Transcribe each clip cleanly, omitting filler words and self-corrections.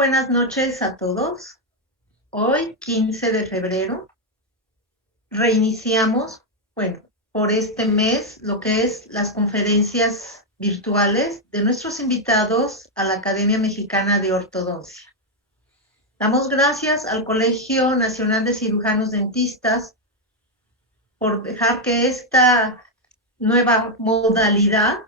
buenas noches a todos. Hoy, 15 de febrero, reiniciamos, bueno, por este mes, lo que es las conferencias virtuales de nuestros invitados a la Academia Mexicana de Ortodoncia. Damos gracias al Colegio Nacional de Cirujanos Dentistas por dejar que esta nueva modalidad,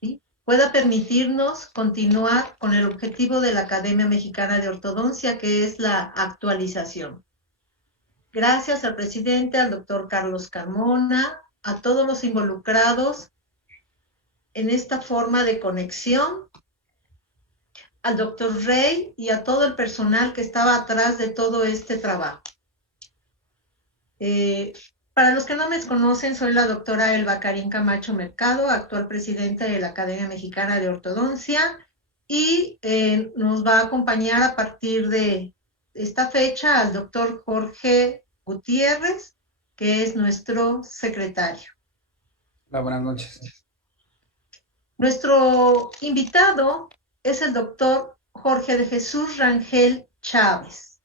¿sí?, pueda permitirnos continuar con el objetivo de la Academia Mexicana de Ortodoncia, que es la actualización. Gracias al presidente, al doctor Carlos Carmona, a todos los involucrados en esta forma de conexión, al doctor Rey y a todo el personal que estaba atrás de todo este trabajo. Para los que no me conocen, soy la doctora Elba Karin Camacho Mercado, actual presidenta de la Academia Mexicana de Ortodoncia, y nos va a acompañar a partir de esta fecha al doctor Jorge Gutiérrez, que es nuestro secretario. Hola, buenas noches. Nuestro invitado es el doctor Jorge de Jesús Rangel Chávez,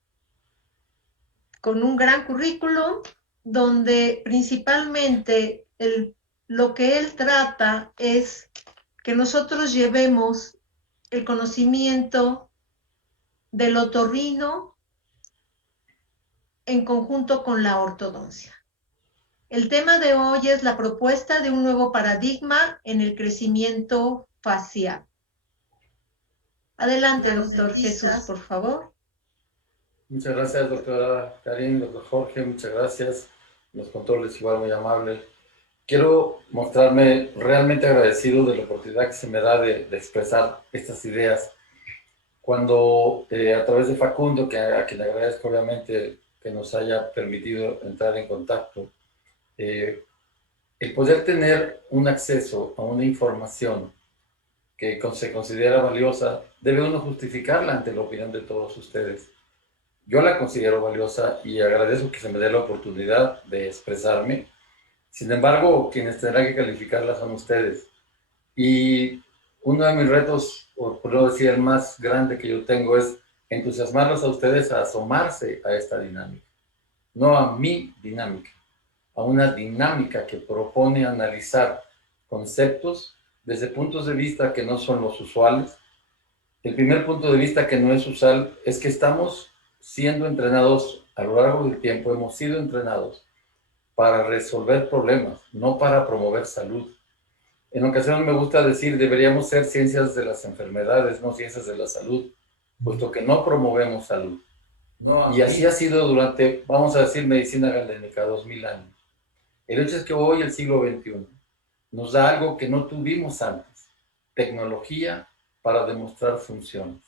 con un gran currículum, donde principalmente lo que él trata es que nosotros llevemos el conocimiento del otorrino en conjunto con la ortodoncia. El tema de hoy es la propuesta de un nuevo paradigma en el crecimiento facial. Adelante, doctor Jesús, por favor. Muchas gracias, doctora Karin, doctor Jorge, muchas gracias. Los controles igual muy amables. Quiero mostrarme realmente agradecido de la oportunidad que se me da de expresar estas ideas. Cuando a través de Facundo, a quien le agradezco obviamente que nos haya permitido entrar en contacto, el poder tener un acceso a una información que se considera valiosa, debe uno justificarla ante la opinión de todos ustedes. Yo la considero valiosa y agradezco que se me dé la oportunidad de expresarme. Sin embargo, quienes tendrán que calificarla son ustedes. Y uno de mis retos, o por no decir el más grande que yo tengo, es entusiasmarlos a ustedes a asomarse a esta dinámica. No a mi dinámica, a una dinámica que propone analizar conceptos desde puntos de vista que no son los usuales. El primer punto de vista que no es usual es que estamos siendo entrenados a lo largo del tiempo, hemos sido entrenados para resolver problemas, no para promover salud. En ocasiones me gusta decir, deberíamos ser ciencias de las enfermedades, no ciencias de la salud, puesto que no promovemos salud. No, y así ha sido durante, vamos a decir, medicina galénica, 2000 años. El hecho es que hoy, el siglo XXI, nos da algo que no tuvimos antes, tecnología para demostrar funciones.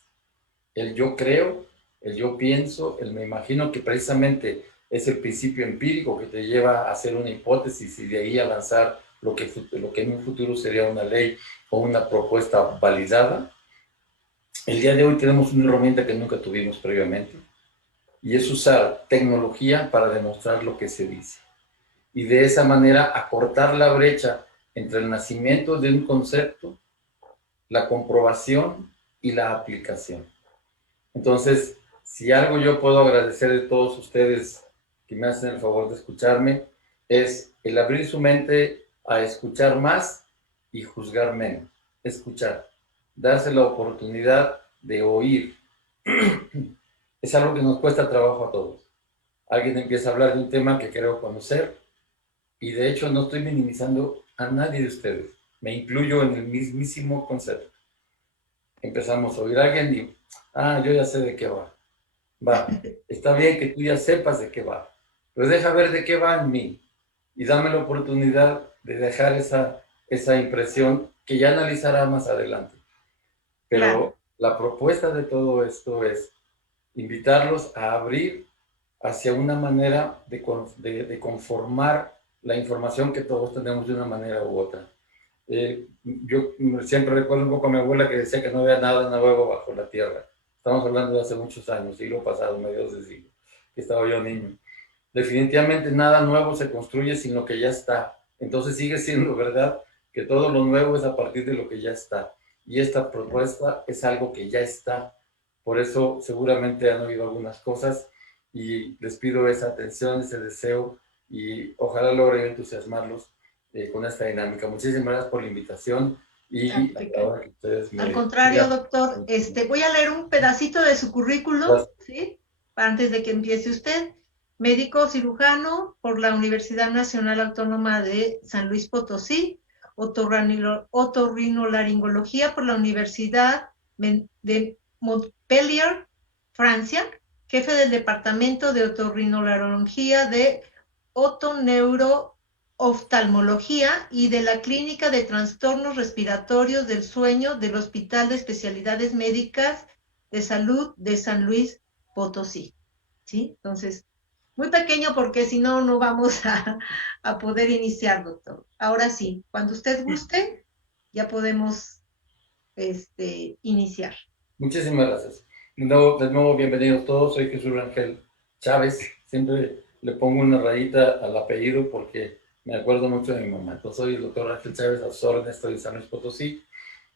El yo creo, el yo pienso, el me imagino, que precisamente es el principio empírico que te lleva a hacer una hipótesis y de ahí a lanzar lo que en un futuro sería una ley o una propuesta validada. El día de hoy tenemos una herramienta que nunca tuvimos previamente y es usar tecnología para demostrar lo que se dice. Y de esa manera acortar la brecha entre el nacimiento de un concepto, la comprobación y la aplicación. Entonces, si algo yo puedo agradecer de todos ustedes que me hacen el favor de escucharme, es el abrir su mente a escuchar más y juzgar menos. Escuchar, darse la oportunidad de oír. Es algo que nos cuesta trabajo a todos. Alguien empieza a hablar de un tema que creo conocer y de hecho no estoy minimizando a nadie de ustedes. Me incluyo en el mismísimo concepto. Empezamos a oír a alguien y, yo ya sé de qué va. Va, está bien que tú ya sepas de qué va, pero deja ver de qué va en mí y dame la oportunidad de dejar esa impresión que ya analizará más adelante. Pero claro, la propuesta de todo esto es invitarlos a abrir hacia una manera de conformar la información que todos tenemos de una manera u otra. Yo siempre recuerdo un poco a mi abuela que decía que no había nada nuevo bajo la tierra. Estamos hablando de hace muchos años, siglo pasado, mediados de siglo, que estaba yo niño. Definitivamente nada nuevo se construye sin lo que ya está. Entonces sigue siendo verdad que todo lo nuevo es a partir de lo que ya está. Y esta propuesta es algo que ya está. Por eso seguramente han oído algunas cosas y les pido esa atención, ese deseo y ojalá logre entusiasmarlos con esta dinámica. Muchísimas gracias por la invitación y ahora que ustedes Al me contrario, digan. doctor, voy a leer un pedacito de su currículum, Gracias. ¿sí? Antes de que empiece usted. Médico cirujano por la Universidad Nacional Autónoma de San Luis Potosí, otorrinolaringología por la Universidad de Montpellier, Francia, jefe del Departamento de Otorrinolaringología de Otoneurooftalmología y de la Clínica de Trastornos Respiratorios del Sueño del Hospital de Especialidades Médicas de Salud de San Luis Potosí. ¿Sí? Entonces, muy pequeño porque si no, no vamos a poder iniciar, doctor. Ahora sí, cuando usted guste, ya podemos iniciar. Muchísimas gracias. De nuevo, bienvenidos todos. Soy Jesús Rangel Chávez. Siempre le pongo una rayita al apellido porque me acuerdo mucho de mi mamá. Entonces, soy el doctor Rangel Chávez, a sus órdenes, estoy en San Luis Potosí.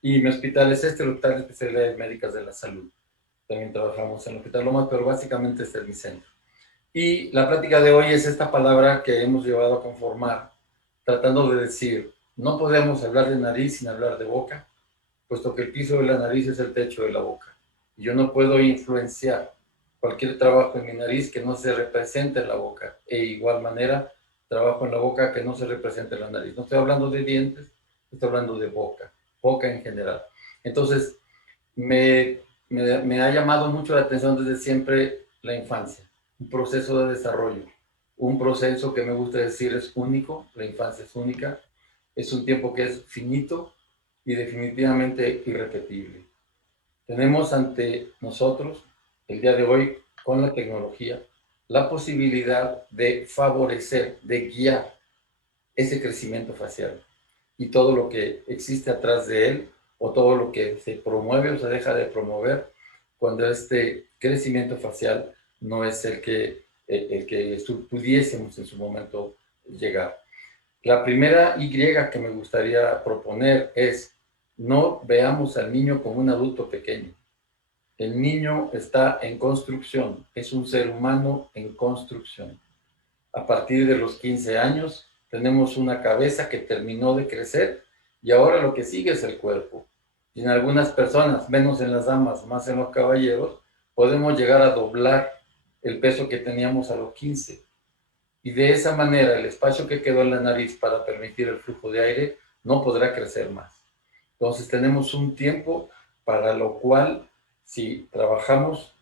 Y mi hospital es el Hospital de Especialidades Médicas de la Salud. También trabajamos en el Hospital Lomas, pero básicamente este es mi centro. Y la plática de hoy es esta palabra que hemos llevado a conformar, tratando de decir, no podemos hablar de nariz sin hablar de boca, puesto que el piso de la nariz es el techo de la boca. Y yo no puedo influenciar cualquier trabajo en mi nariz que no se represente en la boca. E igual manera, trabajo en la boca que no se represente en la nariz. No estoy hablando de dientes, estoy hablando de boca, boca en general. Entonces, me ha llamado mucho la atención desde siempre la infancia, un proceso de desarrollo, un proceso que me gusta decir es único, la infancia es única, es un tiempo que es finito y definitivamente irrepetible. Tenemos ante nosotros, el día de hoy, con la tecnología, la posibilidad de favorecer, de guiar ese crecimiento facial y todo lo que existe atrás de él o todo lo que se promueve o se deja de promover cuando este crecimiento facial no es el que pudiésemos en su momento llegar. La primera Y que me gustaría proponer es no veamos al niño como un adulto pequeño. El niño está en construcción, es un ser humano en construcción. A partir de los 15 años tenemos una cabeza que terminó de crecer y ahora lo que sigue es el cuerpo. Y en algunas personas, menos en las damas, más en los caballeros, podemos llegar a doblar el peso que teníamos a los 15. Y de esa manera el espacio que quedó en la nariz para permitir el flujo de aire no podrá crecer más. Entonces tenemos un tiempo para lo cual, si trabajamos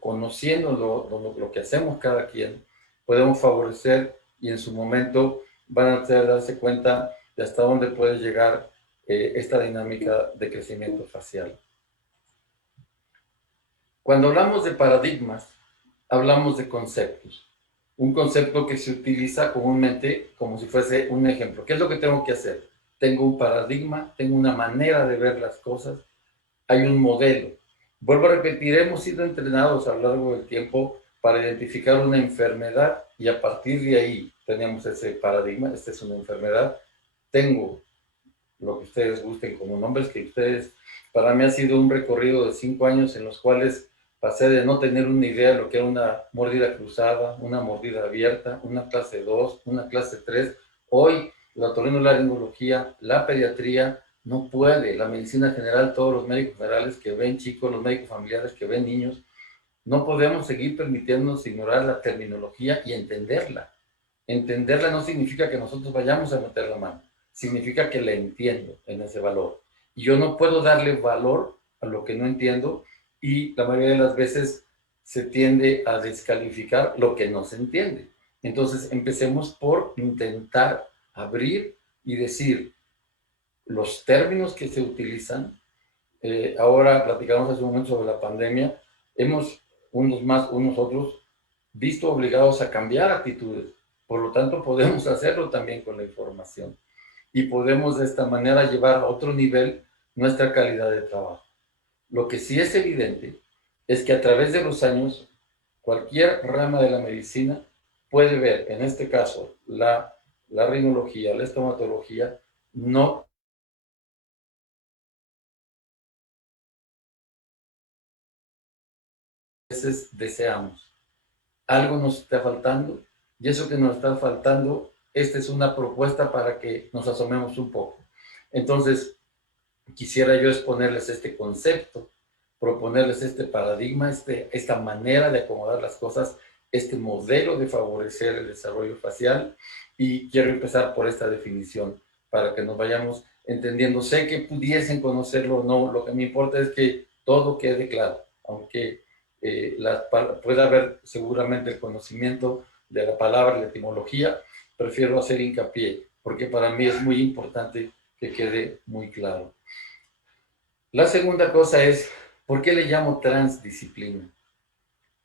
conociendo lo que hacemos cada quien, podemos favorecer y en su momento van a poder darse cuenta de hasta dónde puede llegar esta dinámica de crecimiento facial. Cuando hablamos de paradigmas, hablamos de conceptos. Un concepto que se utiliza comúnmente como si fuese un ejemplo. ¿Qué es lo que tengo que hacer? Tengo un paradigma, tengo una manera de ver las cosas, hay un modelo. Vuelvo a repetir, hemos sido entrenados a lo largo del tiempo para identificar una enfermedad y a partir de ahí tenemos ese paradigma, esta es una enfermedad, tengo lo que ustedes gusten como nombres, que ustedes, para mí ha sido un recorrido de 5 años en los cuales pasé de no tener una idea de lo que era una mordida cruzada, una mordida abierta, una clase 2, una clase 3. Hoy la otorrinolaringología, la pediatría, no puede, la medicina general, todos los médicos generales que ven chicos, los médicos familiares que ven niños, no podemos seguir permitiéndonos ignorar la terminología y entenderla. Entenderla no significa que nosotros vayamos a meter la mano, significa que la entiendo en ese valor. Y yo no puedo darle valor a lo que no entiendo y la mayoría de las veces se tiende a descalificar lo que no se entiende. Entonces empecemos por intentar abrir y decir los términos que se utilizan. Ahora platicamos hace un momento sobre la pandemia. Hemos, unos más, unos otros, visto obligados a cambiar actitudes. Por lo tanto, podemos hacerlo también con la información. Y podemos de esta manera llevar a otro nivel nuestra calidad de trabajo. Lo que sí es evidente es que a través de los años, cualquier rama de la medicina puede ver, en este caso, la rinología, la estomatología, no veces deseamos. Algo nos está faltando y eso que nos está faltando, esta es una propuesta para que nos asomemos un poco. Entonces, quisiera yo exponerles este concepto, proponerles este paradigma, esta manera de acomodar las cosas, este modelo de favorecer el desarrollo facial, y quiero empezar por esta definición para que nos vayamos entendiendo. Sé que pudiesen conocerlo o no, lo que me importa es que todo quede claro, aunque pueda haber seguramente el conocimiento de la palabra, la etimología, prefiero hacer hincapié, porque para mí es muy importante que quede muy claro. La segunda cosa es, ¿por qué le llamo transdisciplina?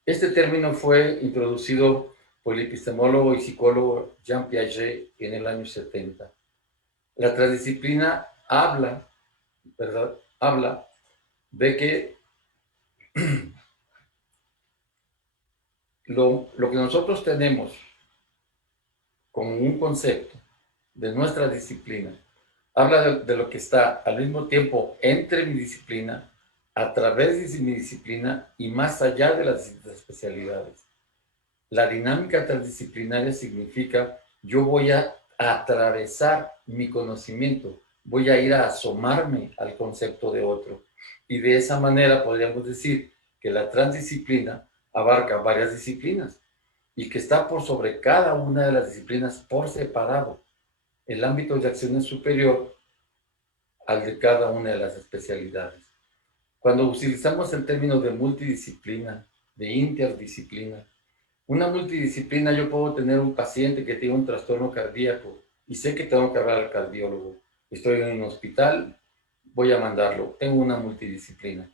Este término fue introducido por el epistemólogo y psicólogo Jean Piaget en el año 70. La transdisciplina habla, ¿verdad? Habla de que lo que nosotros tenemos como un concepto de nuestra disciplina, habla de lo que está al mismo tiempo entre mi disciplina, a través de mi disciplina y más allá de las distintas especialidades. La dinámica transdisciplinaria significa yo voy a atravesar mi conocimiento, voy a ir a asomarme al concepto de otro. Y de esa manera podríamos decir que la transdisciplina abarca varias disciplinas y que está por sobre cada una de las disciplinas por separado. El ámbito de acción es superior al de cada una de las especialidades. Cuando utilizamos el término de multidisciplina, de interdisciplina, una multidisciplina, yo puedo tener un paciente que tiene un trastorno cardíaco y sé que tengo que hablar al cardiólogo. Estoy en un hospital, voy a mandarlo. Tengo una multidisciplina.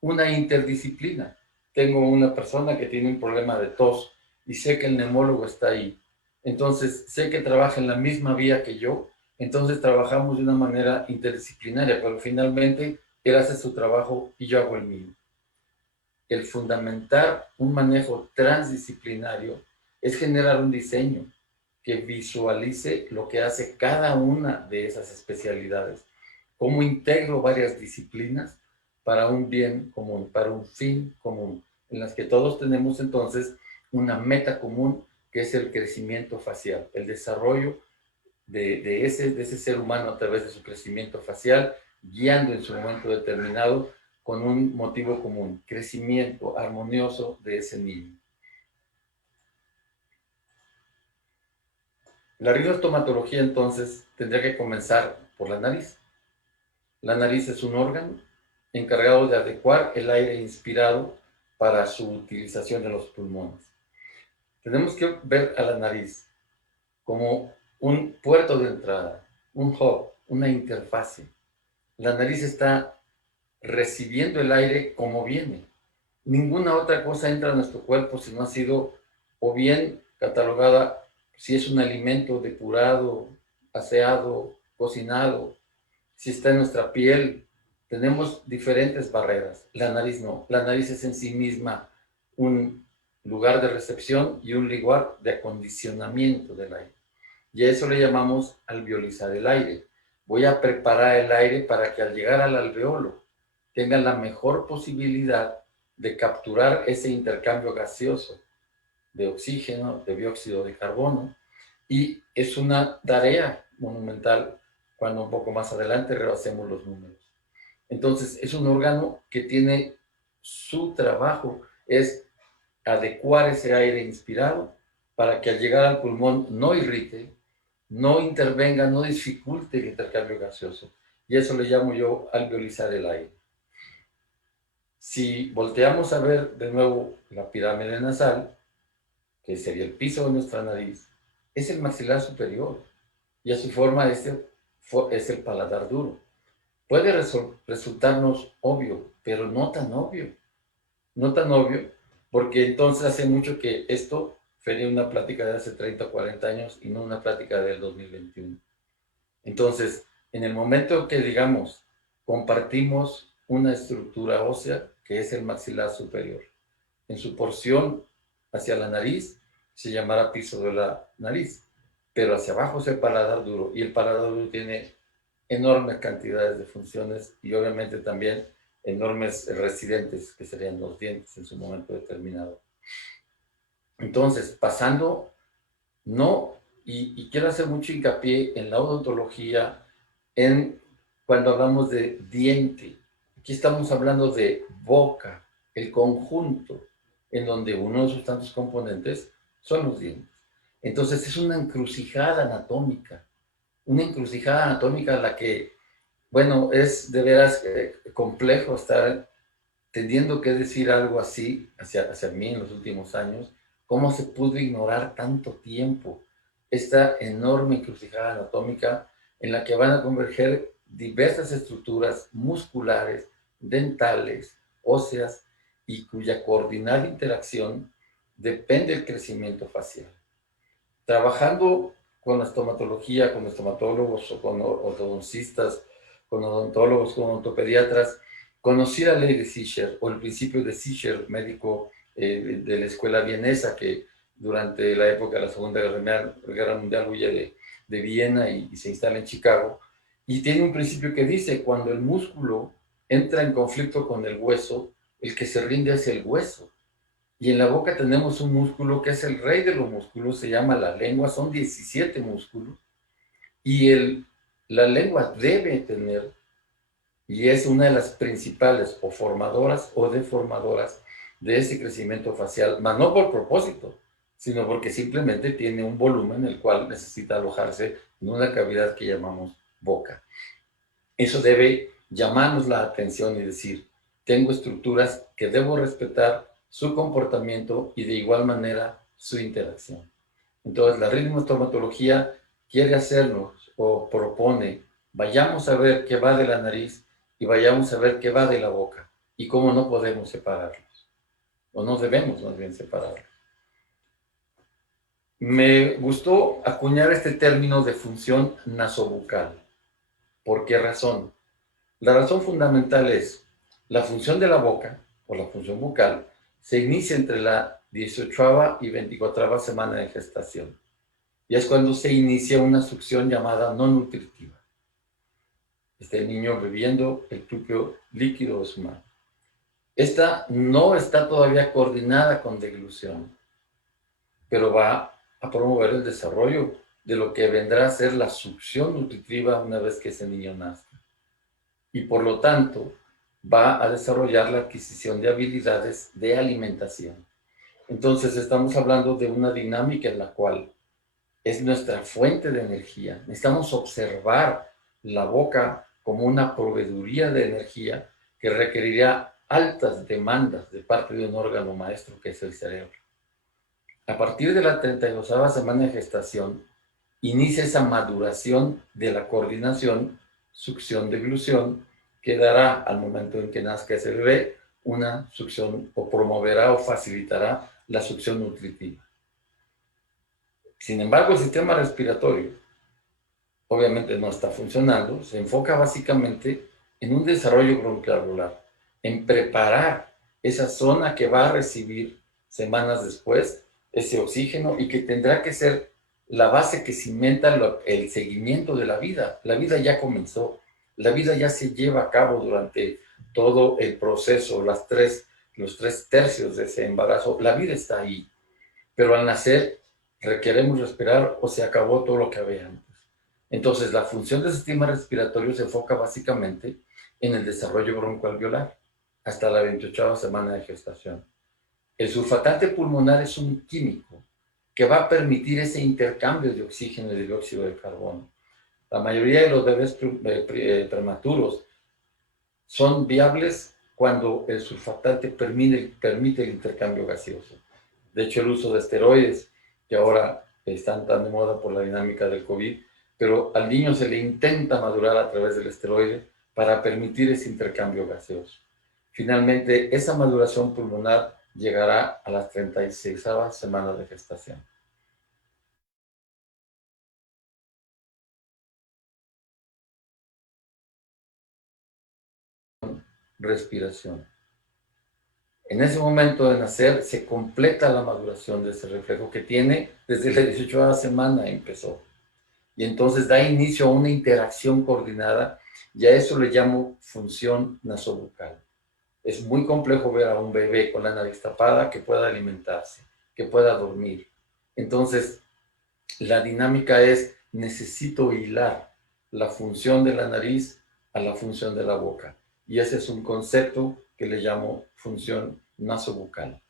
Una interdisciplina. Tengo una persona que tiene un problema de tos y sé que el neumólogo está ahí. Entonces, sé que trabaja en la misma vía que yo. Entonces, trabajamos de una manera interdisciplinaria, pero finalmente él hace su trabajo y yo hago el mío. El fundamentar un manejo transdisciplinario es generar un diseño que visualice lo que hace cada una de esas especialidades, cómo integro varias disciplinas para un bien común, para un fin común, en las que todos tenemos entonces una meta común, que es el crecimiento facial, el desarrollo de ese ser humano a través de su crecimiento facial, guiando en su momento determinado con un motivo común, crecimiento armonioso de ese niño. La rinostomatología entonces tendría que comenzar por la nariz. La nariz es un órgano encargado de adecuar el aire inspirado para su utilización en los pulmones. Tenemos que ver a la nariz como un puerto de entrada, un hub, una interfase. La nariz está recibiendo el aire como viene. Ninguna otra cosa entra a nuestro cuerpo si no ha sido o bien catalogada, si es un alimento depurado, aseado, cocinado, si está en nuestra piel. Tenemos diferentes barreras. La nariz no. La nariz es en sí misma un lugar de recepción y un lugar de acondicionamiento del aire. Y a eso le llamamos alveolizar el aire. Voy a preparar el aire para que al llegar al alveolo tenga la mejor posibilidad de capturar ese intercambio gaseoso de oxígeno, de dióxido de carbono, y es una tarea monumental cuando un poco más adelante rebasemos los números. Entonces, es un órgano que tiene su trabajo, es adecuar ese aire inspirado para que al llegar al pulmón no irrite, no intervenga, no dificulte el intercambio gaseoso. Y eso le llamo yo alveolizar el aire. Si volteamos a ver de nuevo la pirámide nasal, que sería el piso de nuestra nariz, es el maxilar superior y a su forma es el paladar duro. Puede resultarnos obvio, pero no tan obvio. No tan obvio, porque entonces hace mucho que esto sería una plática de hace 30 o 40 años y no una plática del 2021. Entonces, en el momento que, digamos, compartimos una estructura ósea, que es el maxilar superior, en su porción hacia la nariz se llamará piso de la nariz, pero hacia abajo es el paladar duro, y el paladar duro tiene enormes cantidades de funciones y obviamente también enormes residentes, que serían los dientes en su momento determinado. Entonces, pasando, no, y quiero hacer mucho hincapié en la odontología, cuando hablamos de diente. Aquí estamos hablando de boca, el conjunto, en donde uno de sus tantos componentes son los dientes. Entonces es una encrucijada anatómica a la que, bueno, es de veras complejo estar teniendo que decir algo así hacia mí en los últimos años. ¿Cómo se pudo ignorar tanto tiempo esta enorme encrucijada anatómica en la que van a converger diversas estructuras musculares, dentales, óseas, y cuya coordinada interacción depende del crecimiento facial? Trabajando con la estomatología, con estomatólogos o con ortodoncistas, con odontólogos, con odontopediatras, conocí la ley de Sicher o el principio de Sicher, médico de la escuela vienesa, que durante la época de la Segunda Guerra Mundial huye de Viena y se instala en Chicago. Y tiene un principio que dice: cuando el músculo entra en conflicto con el hueso, el que se rinde es el hueso. Y en la boca tenemos un músculo que es el rey de los músculos, se llama la lengua, son 17 músculos, y la lengua debe tener, y es una de las principales o formadoras o deformadoras de ese crecimiento facial, mas no por propósito, sino porque simplemente tiene un volumen el cual necesita alojarse en una cavidad que llamamos boca. Eso debe llamarnos la atención y decir: tengo estructuras que debo respetar su comportamiento y de igual manera su interacción. Entonces, la ritmoestomatología quiere hacernos o propone: vayamos a ver qué va de la nariz y vayamos a ver qué va de la boca y cómo no podemos separarlos, o no debemos más bien separarlos. Me gustó acuñar este término de función nasobucal. ¿Por qué razón? La razón fundamental es: la función de la boca, o la función bucal, se inicia entre la 18ª y 24ª semana de gestación. Y es cuando se inicia una succión llamada no nutritiva. Está el niño bebiendo el propio líquido de su mano. Esta no está todavía coordinada con deglución, pero va a promover el desarrollo de lo que vendrá a ser la succión nutritiva una vez que ese niño nazca. Y por lo tanto, va a desarrollar la adquisición de habilidades de alimentación. Entonces, estamos hablando de una dinámica en la cual es nuestra fuente de energía. Necesitamos observar la boca como una proveeduría de energía que requeriría altas demandas de parte de un órgano maestro que es el cerebro. A partir de la 32ª semana de gestación, inicia esa maduración de la coordinación, succión, deglución, que dará al momento en que nazca ese bebé una succión, o promoverá o facilitará la succión nutritiva. Sin embargo, el sistema respiratorio obviamente no está funcionando, se enfoca básicamente en un desarrollo bronquialveolar, en preparar esa zona que va a recibir semanas después ese oxígeno y que tendrá que ser la base que cimenta el seguimiento de la vida. La vida ya comenzó, la vida ya se lleva a cabo durante todo el proceso, los 3 tercios de ese embarazo, la vida está ahí, pero al nacer requeremos respirar o se acabó todo lo que había antes. Entonces, la función del sistema respiratorio se enfoca básicamente en el desarrollo broncoalveolar hasta la 28ª semana de gestación. El surfactante pulmonar es un químico que va a permitir ese intercambio de oxígeno y de dióxido de carbono. La mayoría de los bebés prematuros son viables cuando el surfactante permite el intercambio gaseoso. De hecho, el uso de esteroides, que ahora están tan de moda por la dinámica del COVID, pero al niño se le intenta madurar a través del esteroide para permitir ese intercambio gaseoso. Finalmente, esa maduración pulmonar llegará a las 36ª semana de gestación. Respiración. En ese momento de nacer se completa la maduración de ese reflejo que tiene desde la 18ª semana empezó. Y entonces da inicio a una interacción coordinada, y a eso le llamo función nasobucal. Es muy complejo ver a un bebé con la nariz tapada que pueda alimentarse, que pueda dormir. Entonces, la dinámica es, necesito hilar la función de la nariz a la función de la boca. Y ese es un concepto que le llamo función nasobucal.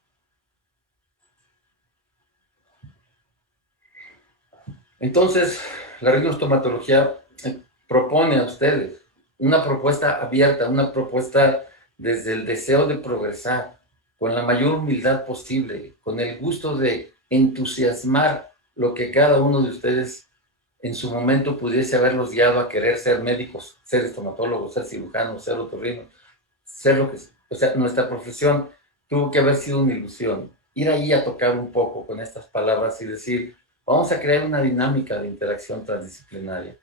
Entonces, la rinostomatología propone a ustedes una propuesta abierta, una propuesta desde el deseo de progresar, con la mayor humildad posible, con el gusto de entusiasmar lo que cada uno de ustedes en su momento pudiese haberlos guiado a querer ser médicos, ser estomatólogos, ser cirujanos, ser otorrinos, ser lo que sea. O sea, nuestra profesión tuvo que haber sido una ilusión. Ir ahí a tocar un poco con estas palabras y decir, vamos a crear una dinámica de interacción transdisciplinaria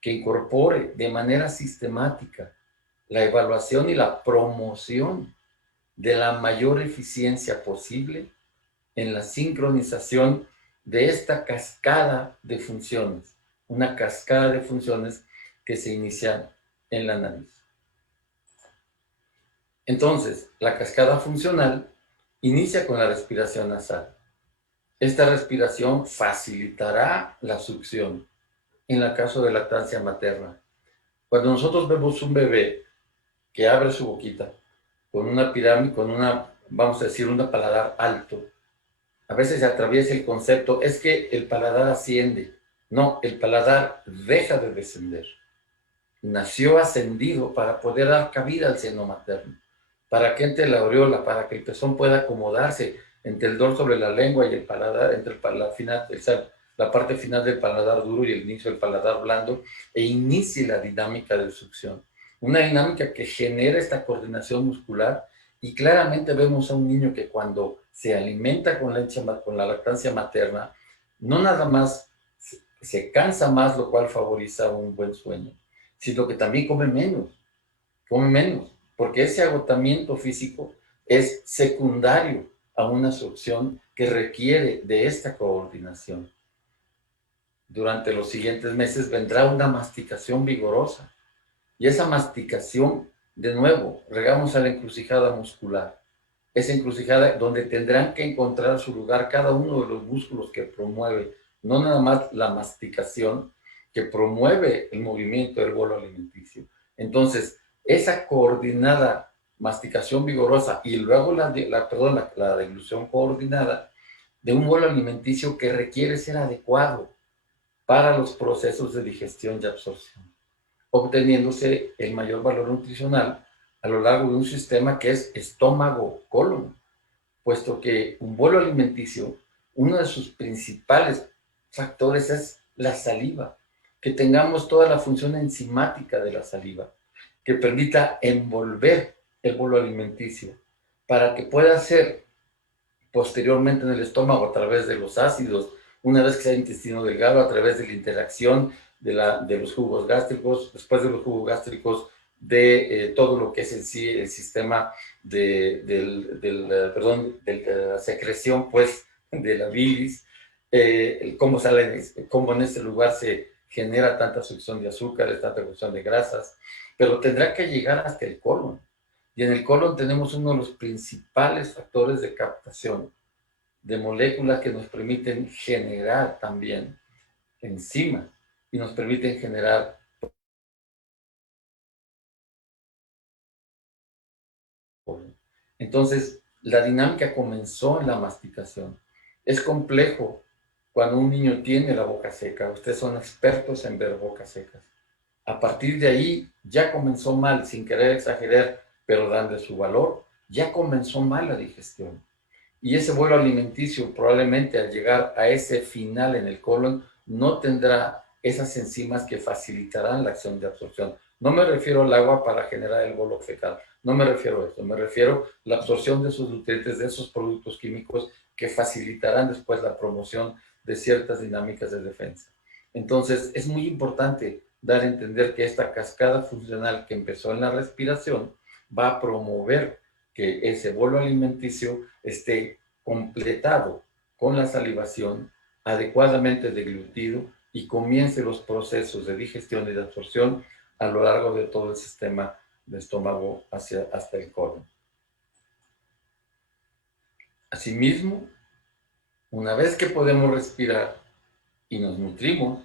que incorpore de manera sistemática la evaluación y la promoción de la mayor eficiencia posible en la sincronización de esta cascada de funciones, una cascada de funciones que se inicia en la nariz. Entonces, la cascada funcional inicia con la respiración nasal. Esta respiración facilitará la succión en el caso de lactancia materna. Cuando nosotros vemos un bebé que abre su boquita con una pirámide, con una, vamos a decir, un paladar alto, a veces se atraviesa el concepto, es que el paladar asciende. No, el paladar deja de descender. Nació ascendido para poder dar cabida al seno materno, para que entre la aureola, para que el pezón pueda acomodarse entre el dorso de la lengua y el paladar, entre la parte final del paladar duro y el inicio del paladar blando, e inicie la dinámica de succión. Una dinámica que genera esta coordinación muscular, y claramente vemos a un niño que cuando se alimenta con la lactancia materna, no nada más se cansa más, lo cual favoriza un buen sueño, sino que también come menos, porque ese agotamiento físico es secundario a una succión que requiere de esta coordinación. Durante los siguientes meses vendrá una masticación vigorosa, y esa masticación, de nuevo, regamos a la encrucijada muscular, esa encrucijada donde tendrán que encontrar su lugar cada uno de los músculos que promueve, no nada más la masticación, que promueve el movimiento del bolo alimenticio. Entonces, esa coordinada masticación vigorosa y luego la deglución coordinada de un bolo alimenticio que requiere ser adecuado para los procesos de digestión y absorción, obteniéndose el mayor valor nutricional a lo largo de un sistema que es estómago-colon, puesto que un bolo alimenticio, uno de sus principales factores es la saliva, que tengamos toda la función enzimática de la saliva, que permita envolver el bolo alimenticio, para que pueda ser posteriormente en el estómago a través de los ácidos, una vez que sea intestino delgado, a través de la interacción de los jugos gástricos, después de los jugos gástricos, de todo lo que es en sí el sistema de la secreción, pues, de la bilis, cómo en este lugar se genera tanta succión de azúcares, tanta succión de grasas, pero tendrá que llegar hasta el colon. Y en el colon tenemos uno de los principales factores de captación de moléculas que nos permiten generar también enzimas y nos permiten generar. Entonces, la dinámica comenzó en la masticación. Es complejo cuando un niño tiene la boca seca. Ustedes son expertos en ver bocas secas. A partir de ahí ya comenzó mal, sin querer exagerar, pero dándole su valor, ya comenzó mal la digestión. Y ese vuelo alimenticio probablemente al llegar a ese final en el colon no tendrá esas enzimas que facilitarán la acción de absorción. No me refiero al agua para generar el bolo fecal, no me refiero a esto, me refiero a la absorción de esos nutrientes, de esos productos químicos que facilitarán después la promoción de ciertas dinámicas de defensa. Entonces, es muy importante dar a entender que esta cascada funcional que empezó en la respiración va a promover que ese bolo alimenticio esté completado con la salivación, adecuadamente deglutido y comience los procesos de digestión y de absorción a lo largo de todo el sistema de estómago hasta el colon. Asimismo, una vez que podemos respirar y nos nutrimos,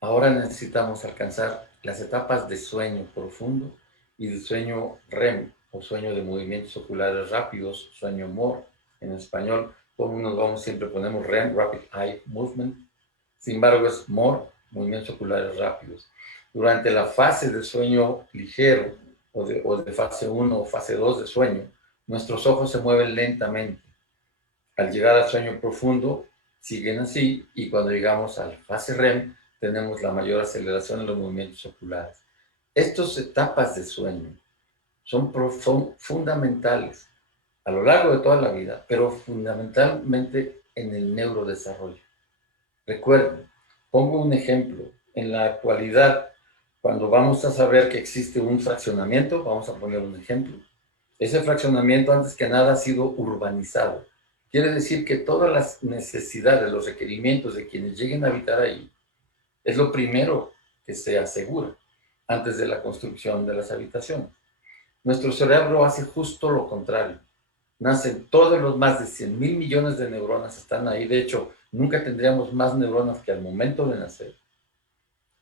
ahora necesitamos alcanzar las etapas de sueño profundo y de sueño REM, o sueño de movimientos oculares rápidos, sueño MOR en español. Como nos vamos, siempre ponemos REM, Rapid Eye Movement. Sin embargo, es MOR, movimientos oculares rápidos. Durante la fase de sueño ligero, o de fase 1 o fase 2 de sueño, nuestros ojos se mueven lentamente. Al llegar al sueño profundo, siguen así, y cuando llegamos a la fase REM, tenemos la mayor aceleración en los movimientos oculares. Estas etapas de sueño son fundamentales a lo largo de toda la vida, pero fundamentalmente en el neurodesarrollo. Recuerden, pongo un ejemplo. En la actualidad, cuando vamos a saber que existe un fraccionamiento, vamos a poner un ejemplo. Ese fraccionamiento, antes que nada, ha sido urbanizado. Quiere decir que todas las necesidades, los requerimientos de quienes lleguen a habitar ahí, es lo primero que se asegura antes de la construcción de las habitaciones. Nuestro cerebro hace justo lo contrario. Nacen todos los más de 100,000 millones de neuronas, están ahí. De hecho, nunca tendríamos más neuronas que al momento de nacer.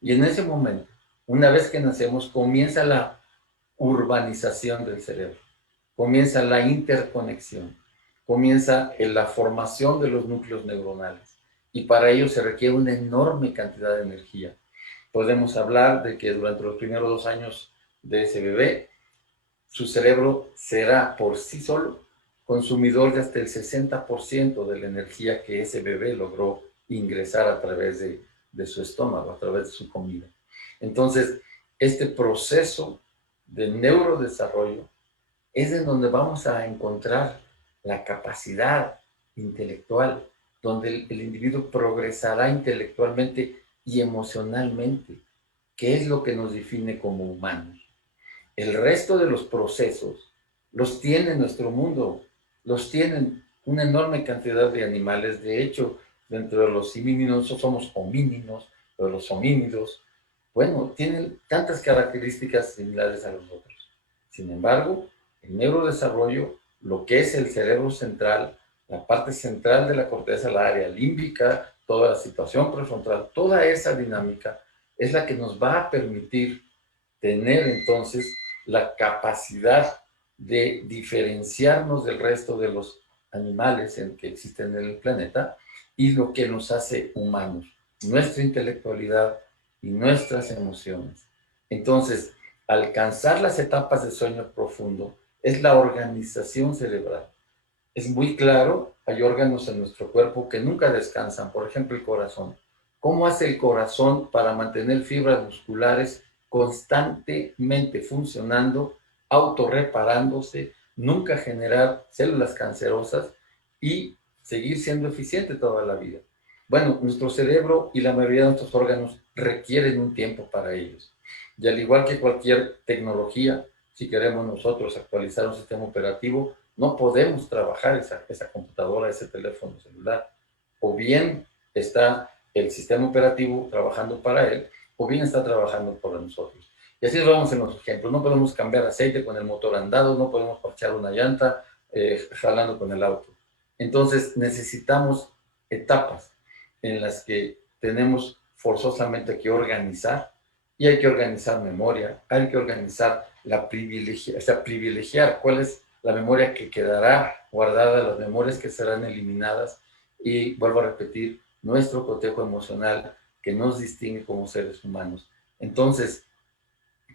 Y en ese momento, una vez que nacemos, comienza la urbanización del cerebro, comienza la interconexión, comienza la formación de los núcleos neuronales. Y para ello se requiere una enorme cantidad de energía. Podemos hablar de que durante los primeros 2 años de ese bebé, su cerebro será por sí solo consumidor de hasta el 60% de la energía que ese bebé logró ingresar a través de su estómago, a través de su comida. Entonces, este proceso de neurodesarrollo es en donde vamos a encontrar la capacidad intelectual, donde el individuo progresará intelectualmente y emocionalmente, que es lo que nos define como humanos. El resto de los procesos los tiene nuestro mundo, los tienen una enorme cantidad de animales. De hecho, dentro de los homínidos somos homínidos, pero los homínidos, bueno, tienen tantas características similares a los otros. Sin embargo, el neurodesarrollo, lo que es el cerebro central, la parte central de la corteza, la área límbica, toda la situación prefrontal, toda esa dinámica es la que nos va a permitir tener entonces la capacidad de diferenciarnos del resto de los animales que existen en el planeta y lo que nos hace humanos, nuestra intelectualidad y nuestras emociones. Entonces, alcanzar las etapas de sueño profundo es la organización cerebral. Es muy claro, hay órganos en nuestro cuerpo que nunca descansan, por ejemplo el corazón. ¿Cómo hace el corazón para mantener fibras musculares constantemente funcionando, autorreparándose, nunca generar células cancerosas y seguir siendo eficiente toda la vida? Bueno, nuestro cerebro y la mayoría de nuestros órganos requieren un tiempo para ellos. Y al igual que cualquier tecnología, si queremos nosotros actualizar un sistema operativo, no podemos trabajar esa computadora, ese teléfono celular. O bien está el sistema operativo trabajando para él, o bien está trabajando por nosotros. Y así nos vamos en los ejemplos. No podemos cambiar aceite con el motor andado, no podemos parchar una llanta jalando con el auto. Entonces necesitamos etapas en las que tenemos forzosamente que organizar, y hay que organizar memoria, hay que organizar privilegiar cuál es la memoria que quedará guardada, las memorias que serán eliminadas, y vuelvo a repetir, nuestro cotejo emocional que nos distingue como seres humanos. Entonces,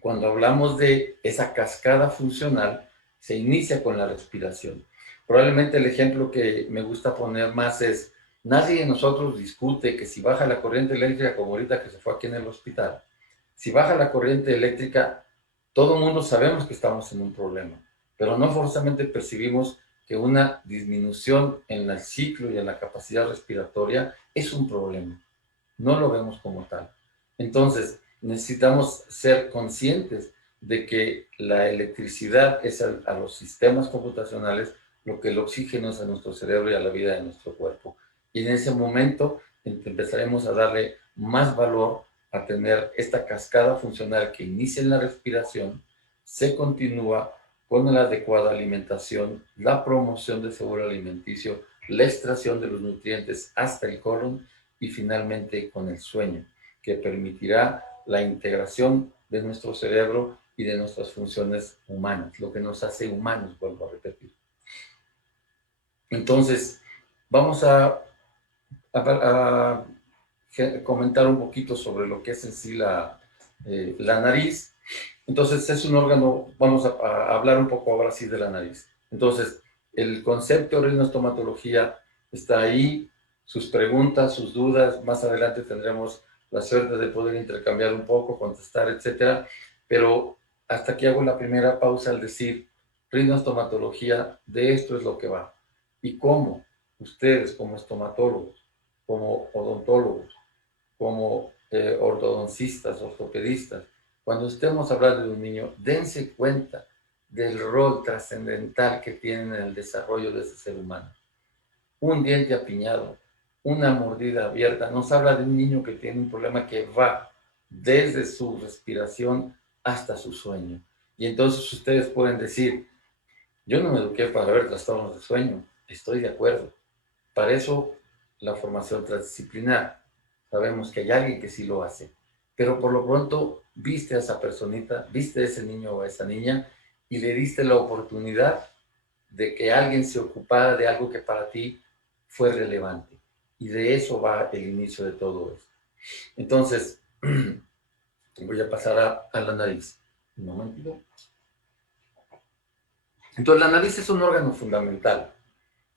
cuando hablamos de esa cascada funcional, se inicia con la respiración. Probablemente el ejemplo que me gusta poner más es, nadie de nosotros discute que si baja la corriente eléctrica, como ahorita que se fue aquí en el hospital, si baja la corriente eléctrica, todo el mundo sabemos que estamos en un problema, pero no forzosamente percibimos que una disminución en el ciclo y en la capacidad respiratoria es un problema. No lo vemos como tal. Entonces, necesitamos ser conscientes de que la electricidad es a los sistemas computacionales lo que el oxígeno es a nuestro cerebro y a la vida de nuestro cuerpo. Y en ese momento empezaremos a darle más valor a tener esta cascada funcional que inicia en la respiración, se continúa con la adecuada alimentación, la promoción del seguro alimenticio, la extracción de los nutrientes hasta el colon y finalmente con el sueño, que permitirá la integración de nuestro cerebro y de nuestras funciones humanas, lo que nos hace humanos, vuelvo a repetir. Entonces, vamos a comentar un poquito sobre lo que es en sí la nariz. Entonces, es un órgano, vamos a hablar un poco ahora sí de la nariz. Entonces, el concepto de rinoestomatología está ahí, sus preguntas, sus dudas, más adelante tendremos la suerte de poder intercambiar un poco, contestar, etcétera, pero hasta aquí hago la primera pausa al decir, rinoestomatología, de esto es lo que va. ¿Y cómo? Ustedes como estomatólogos, como odontólogos, como ortodoncistas, ortopedistas, cuando estemos hablando de un niño, dense cuenta del rol trascendental que tiene en el desarrollo de ese ser humano. Un diente apiñado, una mordida abierta, nos habla de un niño que tiene un problema que va desde su respiración hasta su sueño. Y entonces ustedes pueden decir, yo no me eduqué para ver trastornos de sueño, estoy de acuerdo. Para eso la formación transdisciplinar. Sabemos que hay alguien que sí lo hace. Pero por lo pronto viste a esa personita, viste a ese niño o a esa niña y le diste la oportunidad de que alguien se ocupara de algo que para ti fue relevante. Y de eso va el inicio de todo esto. Entonces, voy a pasar a la nariz. Un momentito. Entonces, la nariz es un órgano fundamental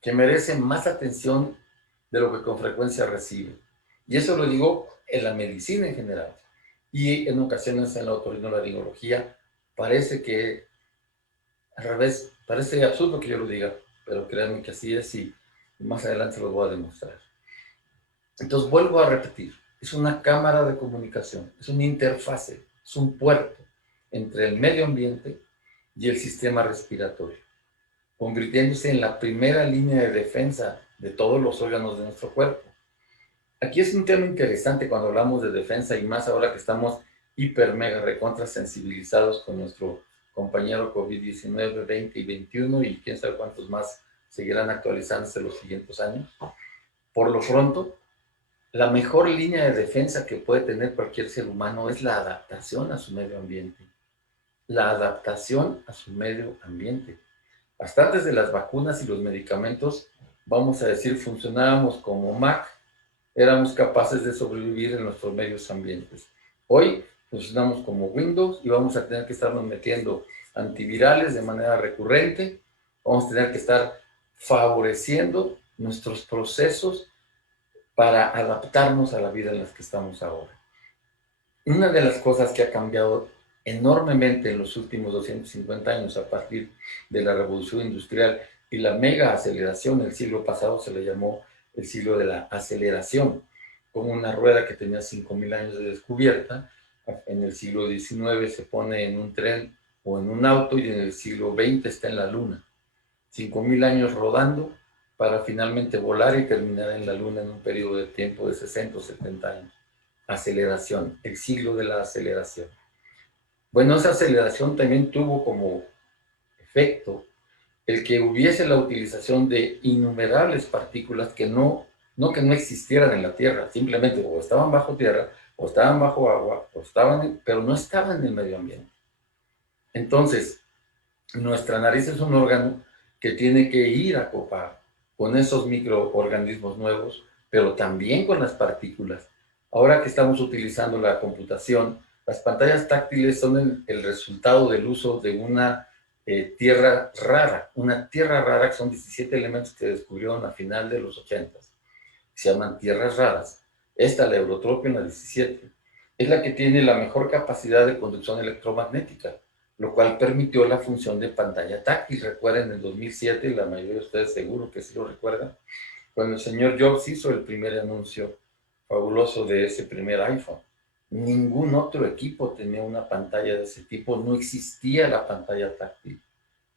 que merece más atención de lo que con frecuencia recibe. Y eso lo digo en la medicina en general. Y en ocasiones en la otorrinolaringología parece que, al revés, parece absurdo que yo lo diga, pero créanme que así es y más adelante lo voy a demostrar. Entonces vuelvo a repetir, es una cámara de comunicación, es una interfase, es un puerto entre el medio ambiente y el sistema respiratorio, convirtiéndose en la primera línea de defensa de todos los órganos de nuestro cuerpo. Aquí es un tema interesante cuando hablamos de defensa y más ahora que estamos hiper, mega, recontra sensibilizados con nuestro compañero COVID-19, 20 y 21 y quién sabe cuántos más seguirán actualizándose los siguientes años. Por lo pronto, la mejor línea de defensa que puede tener cualquier ser humano es la adaptación a su medio ambiente. La adaptación a su medio ambiente. Hasta antes de las vacunas y los medicamentos, vamos a decir, funcionábamos como Mac, éramos capaces de sobrevivir en nuestros medios ambientes. Hoy funcionamos como Windows y vamos a tener que estarnos metiendo antivirales de manera recurrente, vamos a tener que estar favoreciendo nuestros procesos para adaptarnos a la vida en la que estamos ahora. Una de las cosas que ha cambiado enormemente en los últimos 250 años a partir de la revolución industrial y la mega aceleración, el siglo pasado se le llamó el siglo de la aceleración, como una rueda que tenía 5.000 años de descubierta, en el siglo XIX se pone en un tren o en un auto y en el siglo XX está en la luna. 5.000 años rodando para finalmente volar y terminar en la luna en un periodo de tiempo de 60 o 70 años. Aceleración, el siglo de la aceleración. Bueno, esa aceleración también tuvo como efecto el que hubiese la utilización de innumerables partículas que no existieran en la Tierra, simplemente o estaban bajo tierra, o estaban bajo agua, pero no estaban en el medio ambiente. Entonces, nuestra nariz es un órgano que tiene que ir a copar con esos microorganismos nuevos, pero también con las partículas. Ahora que estamos utilizando la computación, las pantallas táctiles son el resultado del uso de una tierra rara. Una tierra rara que son 17 elementos que se descubrieron a final de los 80. Se llaman tierras raras. Esta, la Eurotropium, la 17, es la que tiene la mejor capacidad de conducción electromagnética, lo cual permitió la función de pantalla táctil. Recuerden, en el 2007, la mayoría de ustedes seguro que sí lo recuerdan, cuando el señor Jobs hizo el primer anuncio fabuloso de ese primer iPhone. Ningún otro equipo tenía una pantalla de ese tipo, no existía la pantalla táctil.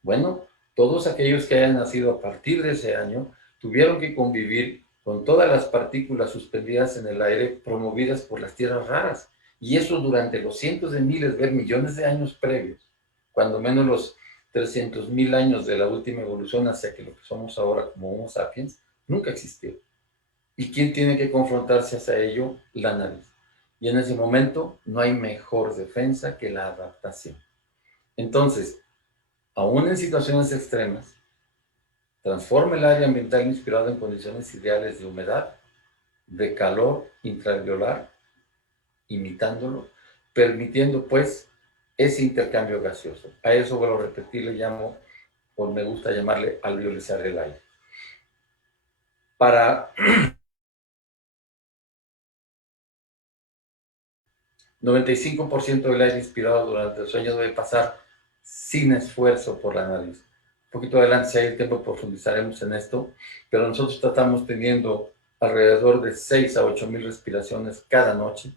Bueno, todos aquellos que hayan nacido a partir de ese año tuvieron que convivir con todas las partículas suspendidas en el aire promovidas por las tierras raras. Y eso durante los cientos de miles, millones de años previos, cuando menos 300.000 años de la última evolución hacia que lo que somos ahora como Homo sapiens, nunca existió. ¿Y quién tiene que confrontarse hacia ello? La nariz. Y en ese momento no hay mejor defensa que la adaptación. Entonces, aún en situaciones extremas, transforma el área ambiental inspirado en condiciones ideales de humedad, de calor intraalveolar, imitándolo, permitiendo pues ese intercambio gaseoso. A eso, vuelvo a repetir, le llamo, o me gusta llamarle alveolizar el aire. Para 95% del aire inspirado durante el sueño debe pasar sin esfuerzo por la nariz. Un poquito adelante, si hay el tiempo, profundizaremos en esto, pero nosotros tratamos teniendo alrededor de 6 a 8 mil respiraciones cada noche.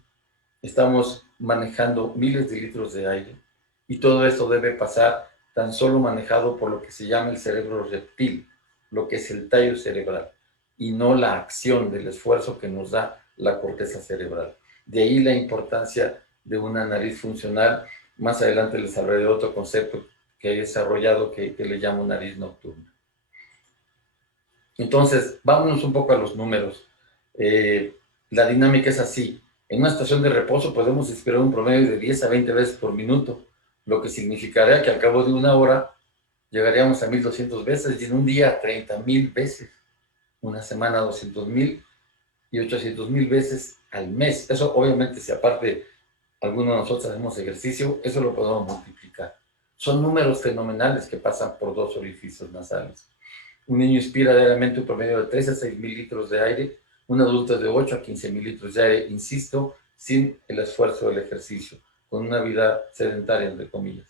Estamos manejando miles de litros de aire y todo esto debe pasar tan solo manejado por lo que se llama el cerebro reptil, lo que es el tallo cerebral, y no la acción del esfuerzo que nos da la corteza cerebral. De ahí la importancia de una nariz funcional. Más adelante les hablaré de otro concepto que he desarrollado que le llamo nariz nocturna. Entonces, vámonos un poco a los números. La dinámica es así. En una estación de reposo podemos inspirar un promedio de 10 a 20 veces por minuto, lo que significaría que al cabo de una hora llegaríamos a 1.200 veces y en un día a 30.000 veces. Una semana a 200.000 y 800.000 veces al mes. Eso obviamente, si aparte algunos de nosotros hacemos ejercicio, eso lo podemos multiplicar. Son números fenomenales que pasan por 2 orificios nasales. Un niño inspira diariamente un promedio de 3 a 6 mil litros de aire, un adulto de 8 a 15 mil litros de aire, insisto, sin el esfuerzo del ejercicio, con una vida sedentaria, entre comillas.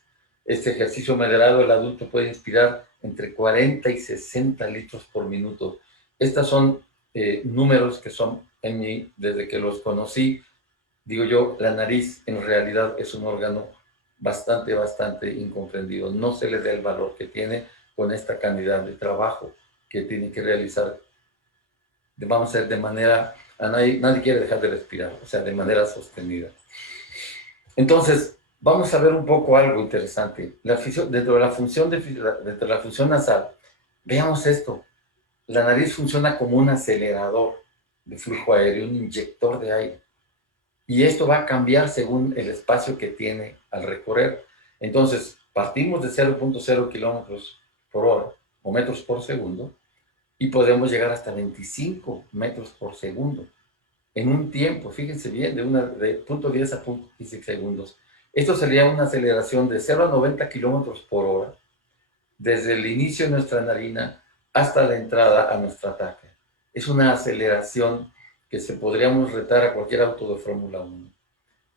Este ejercicio moderado, el adulto puede inspirar entre 40 y 60 litros por minuto. Estos son números que son en mí, desde que los conocí, digo yo, la nariz en realidad es un órgano bastante incomprendido. No se le da el valor que tiene con esta cantidad de trabajo que tiene que realizar. Vamos a ver de manera, nadie quiere dejar de respirar, o sea, de manera sostenida. Entonces, vamos a ver un poco algo interesante. Dentro de la función nasal, veamos esto. La nariz funciona como un acelerador de flujo aéreo, un inyector de aire. Y esto va a cambiar según el espacio que tiene al recorrer. Entonces, partimos de 0.0 kilómetros por hora o metros por segundo y podemos llegar hasta 25 metros por segundo en un tiempo, fíjense bien, de 0.10 a 0.15 segundos. Esto sería una aceleración de 0 a 90 kilómetros por hora desde el inicio de nuestra narina hasta la entrada a nuestra tráquea. Es una aceleración que se podríamos retar a cualquier auto de Fórmula 1.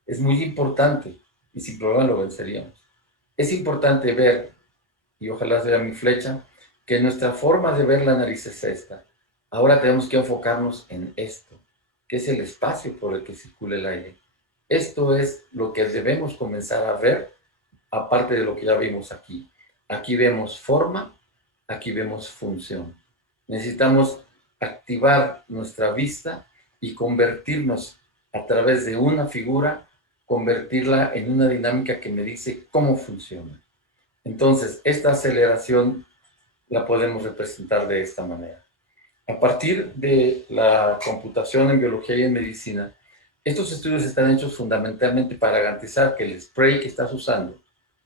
Es muy importante y sin problema lo venceríamos. Es importante ver, y ojalá sea mi flecha, que nuestra forma de ver la nariz es esta. Ahora tenemos que enfocarnos en esto, que es el espacio por el que circula el aire. Esto es lo que debemos comenzar a ver, aparte de lo que ya vimos aquí. Aquí vemos forma, aquí vemos función. Necesitamos activar nuestra vista y convertirnos a través de una figura, convertirla en una dinámica que me dice cómo funciona. Entonces, esta aceleración la podemos representar de esta manera. A partir de la computación en biología y en medicina, estos estudios están hechos fundamentalmente para garantizar que el spray que estás usando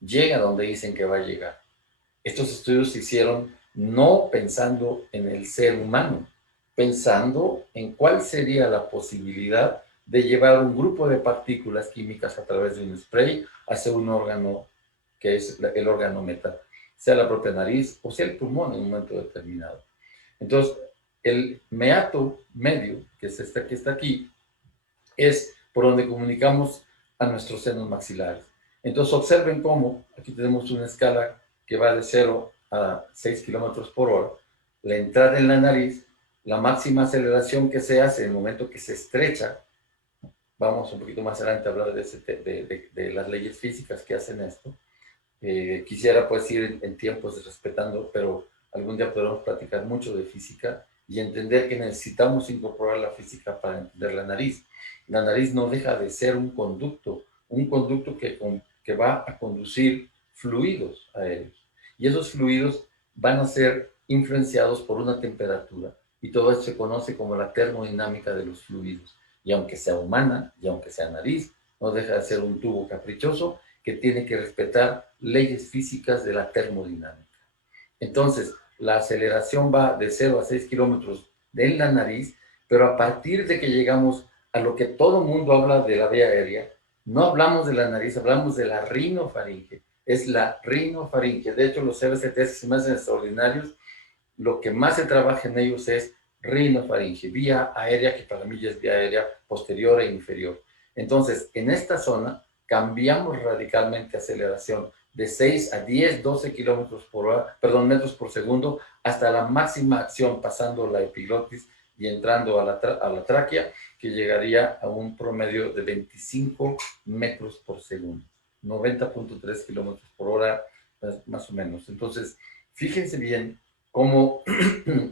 llega a donde dicen que va a llegar. Estos estudios se hicieron no pensando en el ser humano, pensando en cuál sería la posibilidad de llevar un grupo de partículas químicas a través de un spray hacia un órgano que es el órgano metal, sea la propia nariz o sea el pulmón en un momento determinado. Entonces, el meato medio, que es este que está aquí, es por donde comunicamos a nuestros senos maxilares. Entonces, observen cómo aquí tenemos una escala que va de 0 a 6 kilómetros por hora. La entrada en la nariz, la máxima aceleración que se hace en el momento que se estrecha. Vamos un poquito más adelante a hablar de las leyes físicas que hacen esto. Quisiera pues ir en tiempos respetando, pero algún día podremos platicar mucho de física y entender que necesitamos incorporar la física para entender la nariz. La nariz no deja de ser un conducto que va a conducir fluidos aéreos. y esos fluidos van a ser influenciados por una temperatura, y todo esto se conoce como la termodinámica de los fluidos. Y aunque sea humana, y aunque sea nariz, no deja de ser un tubo caprichoso que tiene que respetar leyes físicas de la termodinámica. Entonces, la aceleración va de 0 a 6 kilómetros de la nariz, pero a partir de que llegamos a lo que todo mundo habla de la vía aérea, no hablamos de la nariz, hablamos de la rinofaringe. Es la rinofaringe. De hecho, los CBCTs se me hacen extraordinarios. Lo que más se trabaja en ellos es rinofaringe, vía aérea, que para mí ya es vía aérea posterior e inferior. Entonces, en esta zona cambiamos radicalmente aceleración de 6 a 10, 12 kilómetros por hora, perdón, metros por segundo, hasta la máxima acción, pasando la epiglotis y entrando a la tráquea, que llegaría a un promedio de 25 metros por segundo, 90.3 kilómetros por hora, más o menos. Entonces, fíjense bien cómo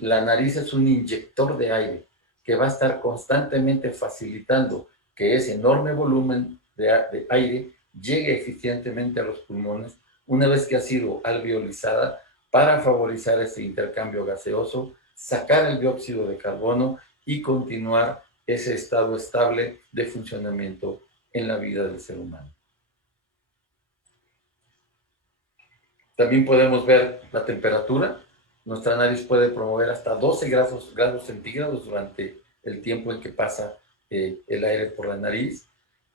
la nariz es un inyector de aire que va a estar constantemente facilitando que ese enorme volumen de aire llegue eficientemente a los pulmones una vez que ha sido alveolizada para favorecer ese intercambio gaseoso, sacar el dióxido de carbono y continuar ese estado estable de funcionamiento en la vida del ser humano. También podemos ver la temperatura. Nuestra nariz puede promover hasta 12 grados centígrados durante el tiempo en que pasa el aire por la nariz.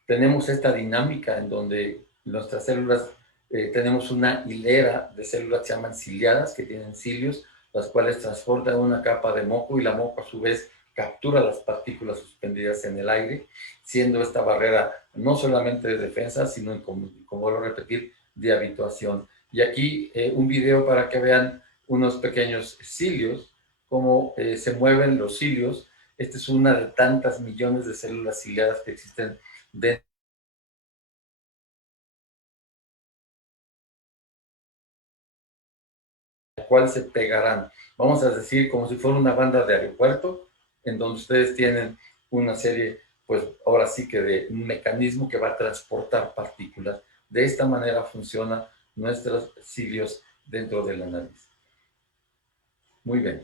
Tenemos esta dinámica en donde nuestras células, tenemos una hilera de células que se llaman ciliadas, que tienen cilios, las cuales transportan una capa de moco y la moco a su vez captura las partículas suspendidas en el aire, siendo esta barrera no solamente de defensa, sino, como vuelvo a repetir, de habituación. Y aquí un video para que vean unos pequeños cilios, cómo se mueven los cilios. Esta es una de tantas millones de células ciliadas que existen dentro, la cual se pegarán, vamos a decir, como si fuera una banda de aeropuerto, en donde ustedes tienen una serie, pues ahora sí que de un mecanismo que va a transportar partículas. De esta manera funciona nuestros cilios dentro de la nariz. Muy bien.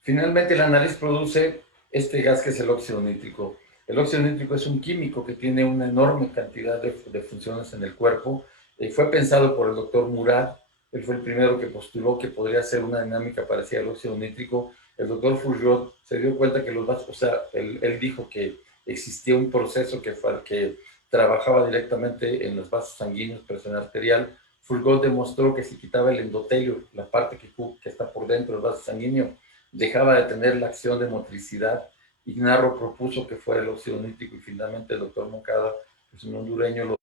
Finalmente, la nariz produce este gas que es el óxido nítrico. El óxido nítrico es un químico que tiene una enorme cantidad de funciones en el cuerpo. Fue pensado por el doctor Murad. Él fue el primero que postuló que podría ser una dinámica parecida al óxido nítrico. El doctor Fourgeoud se dio cuenta que los vasos, o sea, él dijo que existía un proceso que trabajaba directamente en los vasos sanguíneos, presión arterial. Fourgeoud demostró que si quitaba el endotelio, la parte que está por dentro del vaso sanguíneo, dejaba de tener la acción de motricidad. Ignarro propuso que fuera el óxido nítrico y finalmente el doctor Moncada, que es un hondureño,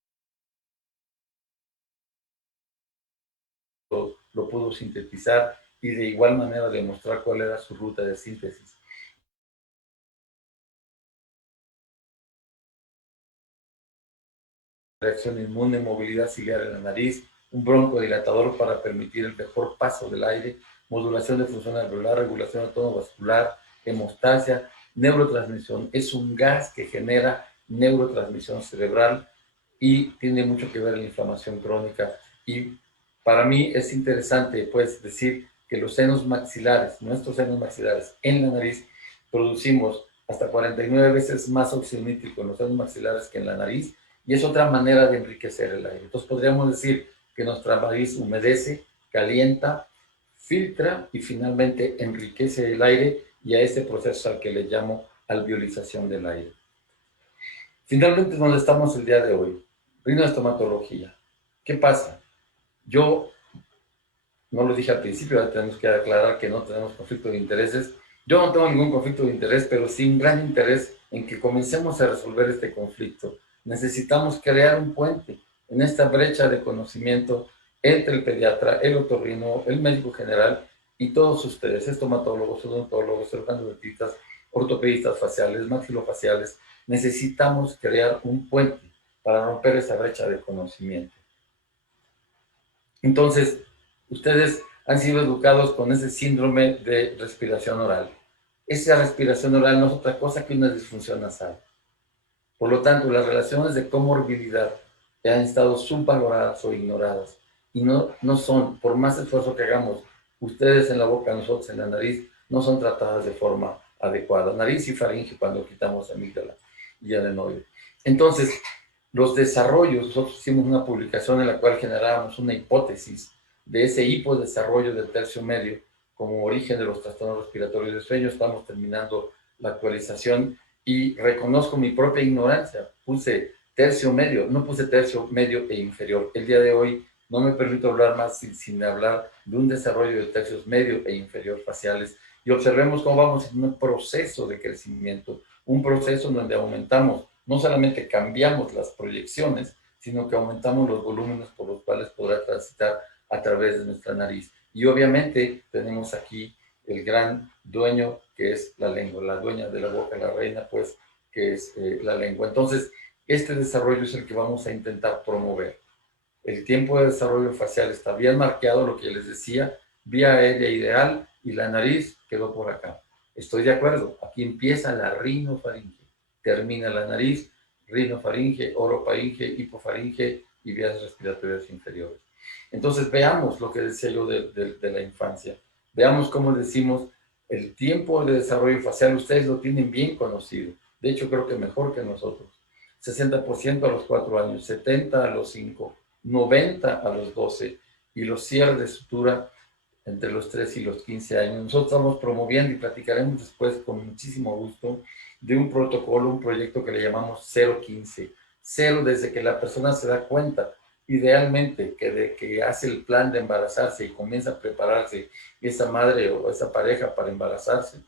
lo pudo sintetizar y de igual manera demostrar cuál era su ruta de síntesis. Reacción inmune, movilidad ciliar en la nariz, un broncodilatador para permitir el mejor paso del aire, modulación de función alveolar, regulación de tono vascular, hemostasia, neurotransmisión. Es un gas que genera neurotransmisión cerebral y tiene mucho que ver en la inflamación crónica. Y para mí es interesante, pues, decir que los senos maxilares, nuestros senos maxilares en la nariz, producimos hasta 49 veces más óxido nítrico en los senos maxilares que en la nariz, y es otra manera de enriquecer el aire. Entonces podríamos decir que nuestra nariz humedece, calienta, filtra y finalmente enriquece el aire, y a este proceso al que le llamo alveolización del aire. Finalmente, donde estamos el día de hoy, rinoestomatología. ¿Qué pasa? Yo no lo dije al principio, ya tenemos que aclarar que no tenemos conflicto de intereses. Yo no tengo ningún conflicto de interés, pero sí un gran interés en que comencemos a resolver este conflicto. Necesitamos crear un puente en esta brecha de conocimiento entre el pediatra, el otorrino, el médico general y todos ustedes, estomatólogos, odontólogos, cirujanos-dentistas, ortopedistas faciales, maxilofaciales. Necesitamos crear un puente para romper esa brecha de conocimiento. Entonces, ustedes han sido educados con ese síndrome de respiración oral. Esa respiración oral no es otra cosa que una disfunción nasal. Por lo tanto, las relaciones de comorbilidad han estado subvaloradas o ignoradas. y no son, por más esfuerzo que hagamos, ustedes en la boca, nosotros en la nariz, no son tratadas de forma adecuada. Nariz y faringe cuando quitamos amígdala y adenoide. Entonces, los desarrollos, nosotros hicimos una publicación en la cual generábamos una hipótesis de ese hipodesarrollo del tercio medio como origen de los trastornos respiratorios de sueño. Estamos terminando la actualización y reconozco mi propia ignorancia. Puse tercio medio, no puse tercio medio e inferior. El día de hoy no me permito hablar más sin hablar de un desarrollo de tercios medio e inferior faciales. Y observemos cómo vamos en un proceso de crecimiento, un proceso en donde aumentamos, no solamente cambiamos las proyecciones, sino que aumentamos los volúmenes por los cuales podrá transitar a través de nuestra nariz. Y obviamente tenemos aquí el gran dueño que es la lengua, la dueña de la boca, la reina, pues, que es la lengua. Entonces, este desarrollo es el que vamos a intentar promover. El tiempo de desarrollo facial está bien marcado, lo que les decía, vía aérea ideal y la nariz quedó por acá. Estoy de acuerdo, aquí empieza la rinofaringe, termina la nariz, rinofaringe, orofaringe, hipofaringe y vías respiratorias inferiores. Entonces veamos lo que decía yo de la infancia, veamos cómo decimos el tiempo de desarrollo facial, ustedes lo tienen bien conocido, de hecho creo que mejor que nosotros. 60% a los 4 años, 70 a los 5, 90 a los 12 y los cierres de sutura entre los 3 y los 15 años. Nosotros estamos promoviendo y platicaremos después con muchísimo gusto de un protocolo, un proyecto que le llamamos 015. Cero desde que la persona se da cuenta, idealmente, que hace el plan de embarazarse y comienza a prepararse esa madre o esa pareja para embarazarse.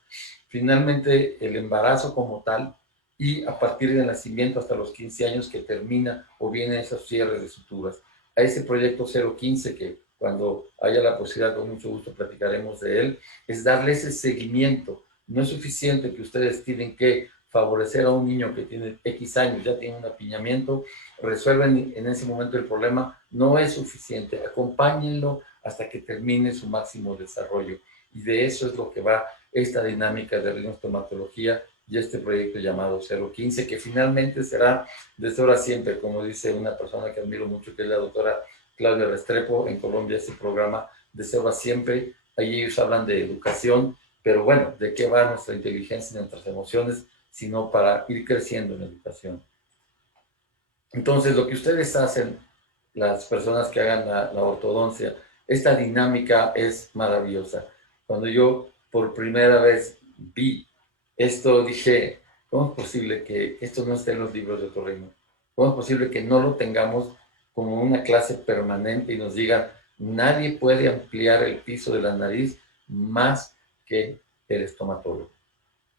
Finalmente, el embarazo como tal y a partir del nacimiento hasta los 15 años que termina o vienen esos cierres de suturas. A ese proyecto 015 que cuando haya la posibilidad, con mucho gusto platicaremos de él, es darle ese seguimiento. No es suficiente que ustedes tienen que favorecer a un niño que tiene X años, ya tiene un apiñamiento, resuelven en ese momento el problema, no es suficiente. Acompáñenlo hasta que termine su máximo desarrollo. Y de eso es lo que va esta dinámica de rinostomatología y este proyecto llamado 015, que finalmente será desde ahora siempre, como dice una persona que admiro mucho, que es la doctora Claudia Restrepo, en Colombia, este programa de Cero a Siempre. Allí ellos hablan de educación, pero bueno, ¿de qué va nuestra inteligencia y nuestras emociones? Sino para ir creciendo en educación. Entonces, lo que ustedes hacen, las personas que hagan la ortodoncia, esta dinámica es maravillosa. Cuando yo por primera vez vi esto, dije, ¿cómo es posible que esto no esté en los libros de otorrino? ¿Cómo es posible que no lo tengamos como una clase permanente y nos digan, nadie puede ampliar el piso de la nariz más que el estomatólogo?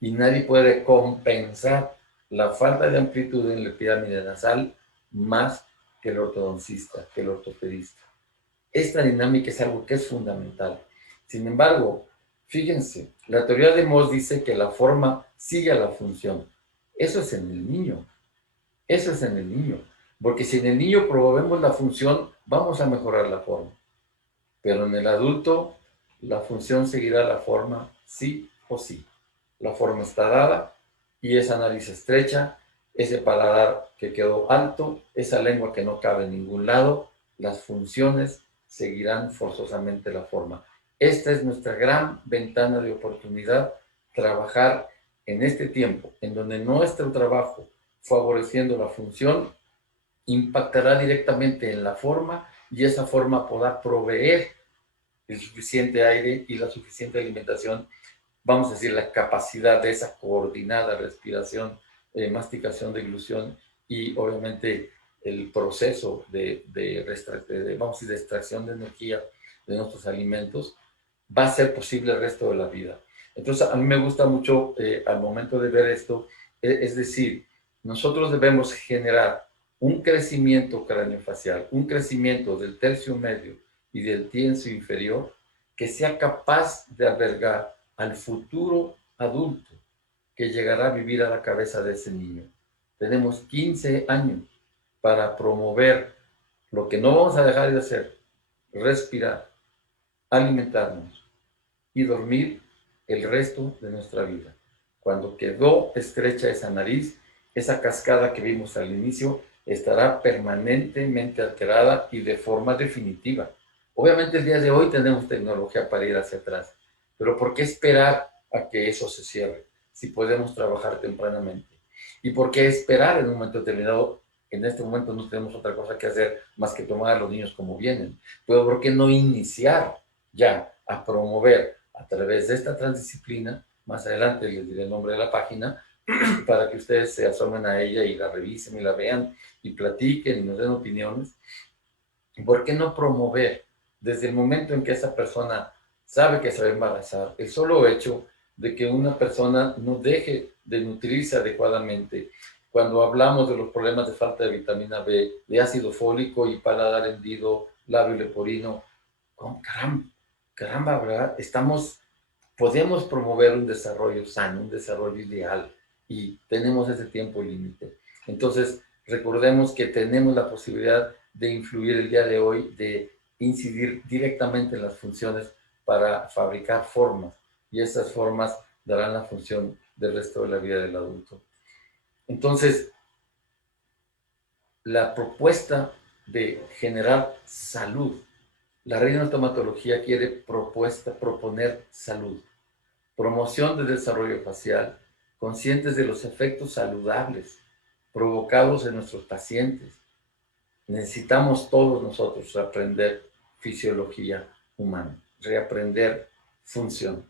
Y nadie puede compensar la falta de amplitud en la pirámide nasal más que el ortodoncista, que el ortopedista. Esta dinámica es algo que es fundamental. Sin embargo, fíjense, la teoría de Mohs dice que la forma sigue a la función. Eso es en el niño. Eso es en el niño. Porque si en el niño promovemos la función, vamos a mejorar la forma. Pero en el adulto, la función seguirá la forma sí o sí. La forma está dada y esa nariz estrecha, ese paladar que quedó alto, esa lengua que no cabe en ningún lado, las funciones seguirán forzosamente la forma. Esta es nuestra gran ventana de oportunidad, trabajar en este tiempo, en donde nuestro trabajo favoreciendo la función impactará directamente en la forma y esa forma podrá proveer el suficiente aire y la suficiente alimentación, vamos a decir, la capacidad de esa coordinada respiración, masticación, deglución y obviamente el proceso vamos a decir, de extracción de energía de nuestros alimentos, va a ser posible el resto de la vida. Entonces, a mí me gusta mucho al momento de ver esto, es decir, nosotros debemos generar un crecimiento craneofacial, un crecimiento del tercio medio y del tercio inferior que sea capaz de albergar al futuro adulto que llegará a vivir a la cabeza de ese niño. Tenemos 15 años para promover lo que no vamos a dejar de hacer, respirar, alimentarnos y dormir el resto de nuestra vida. Cuando quedó estrecha esa nariz, esa cascada que vimos al inicio, estará permanentemente alterada y de forma definitiva. Obviamente el día de hoy tenemos tecnología para ir hacia atrás, pero ¿por qué esperar a que eso se cierre si podemos trabajar tempranamente? ¿Y por qué esperar en un momento determinado? En este momento no tenemos otra cosa que hacer más que tomar a los niños como vienen. Pero ¿por qué no iniciar ya a promover a través de esta transdisciplina? Más adelante les diré el nombre de la página para que ustedes se asomen a ella y la revisen y la vean y platiquen y nos den opiniones. ¿Por qué no promover desde el momento en que esa persona sabe que se va a embarazar, el solo hecho de que una persona no deje de nutrirse adecuadamente? Cuando hablamos de los problemas de falta de vitamina B, de ácido fólico y paladar hendido, labio leporino, caramba, caramba, ¿verdad? Podemos promover un desarrollo sano, un desarrollo ideal, y tenemos ese tiempo límite. Entonces, recordemos que tenemos la posibilidad de influir el día de hoy, de incidir directamente en las funciones para fabricar formas, y esas formas darán la función del resto de la vida del adulto. Entonces, la propuesta de generar salud, la Reina Estomatología quiere proponer salud, promoción del desarrollo facial, conscientes de los efectos saludables provocados en nuestros pacientes. Necesitamos todos nosotros reaprender fisiología humana, reaprender función.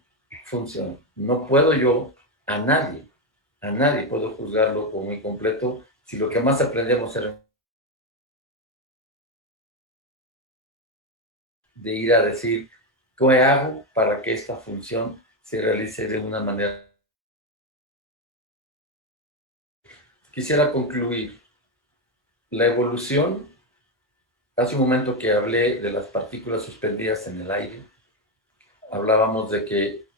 No puedo yo a nadie puedo juzgarlo como incompleto si lo que más aprendemos es de ir a decir, ¿qué hago para que esta función se realice de una manera? Quisiera concluir. La evolución, hace un momento que hablé de las partículas suspendidas en el aire, hablábamos de que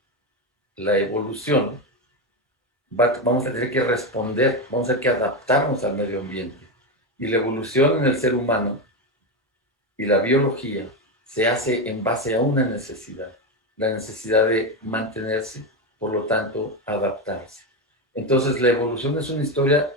la evolución vamos a tener que responder, vamos a tener que adaptarnos al medio ambiente. Y la evolución en el ser humano y la biología se hace en base a una necesidad, la necesidad de mantenerse, por lo tanto, adaptarse. Entonces, la evolución es una historia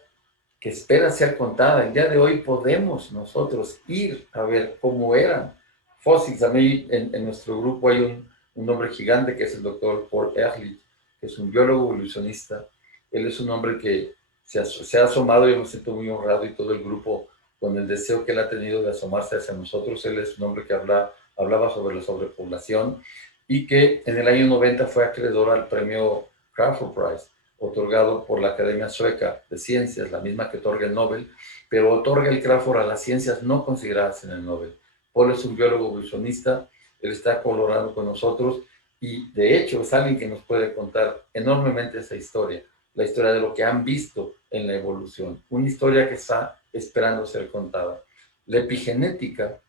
que espera ser contada. El día de hoy podemos nosotros ir a ver cómo eran fósiles. A mí, en nuestro grupo hay un hombre gigante que es el doctor Paul Ehrlich, que es un biólogo evolucionista. Él es un hombre que se ha asomado, yo me siento muy honrado, y todo el grupo, con el deseo que él ha tenido de asomarse hacia nosotros. Él es un hombre que hablaba sobre la sobrepoblación, y que en el año 90 fue acreedor al premio Crawford Prize, otorgado por la Academia Sueca de Ciencias, la misma que otorga el Nobel, pero otorga el Crawford a las ciencias no consideradas en el Nobel. Paul es un biólogo evolucionista, él está colaborando con nosotros, y de hecho es alguien que nos puede contar enormemente esa historia, la historia de lo que han visto en la evolución, una historia que está esperando ser contada. La epigenética,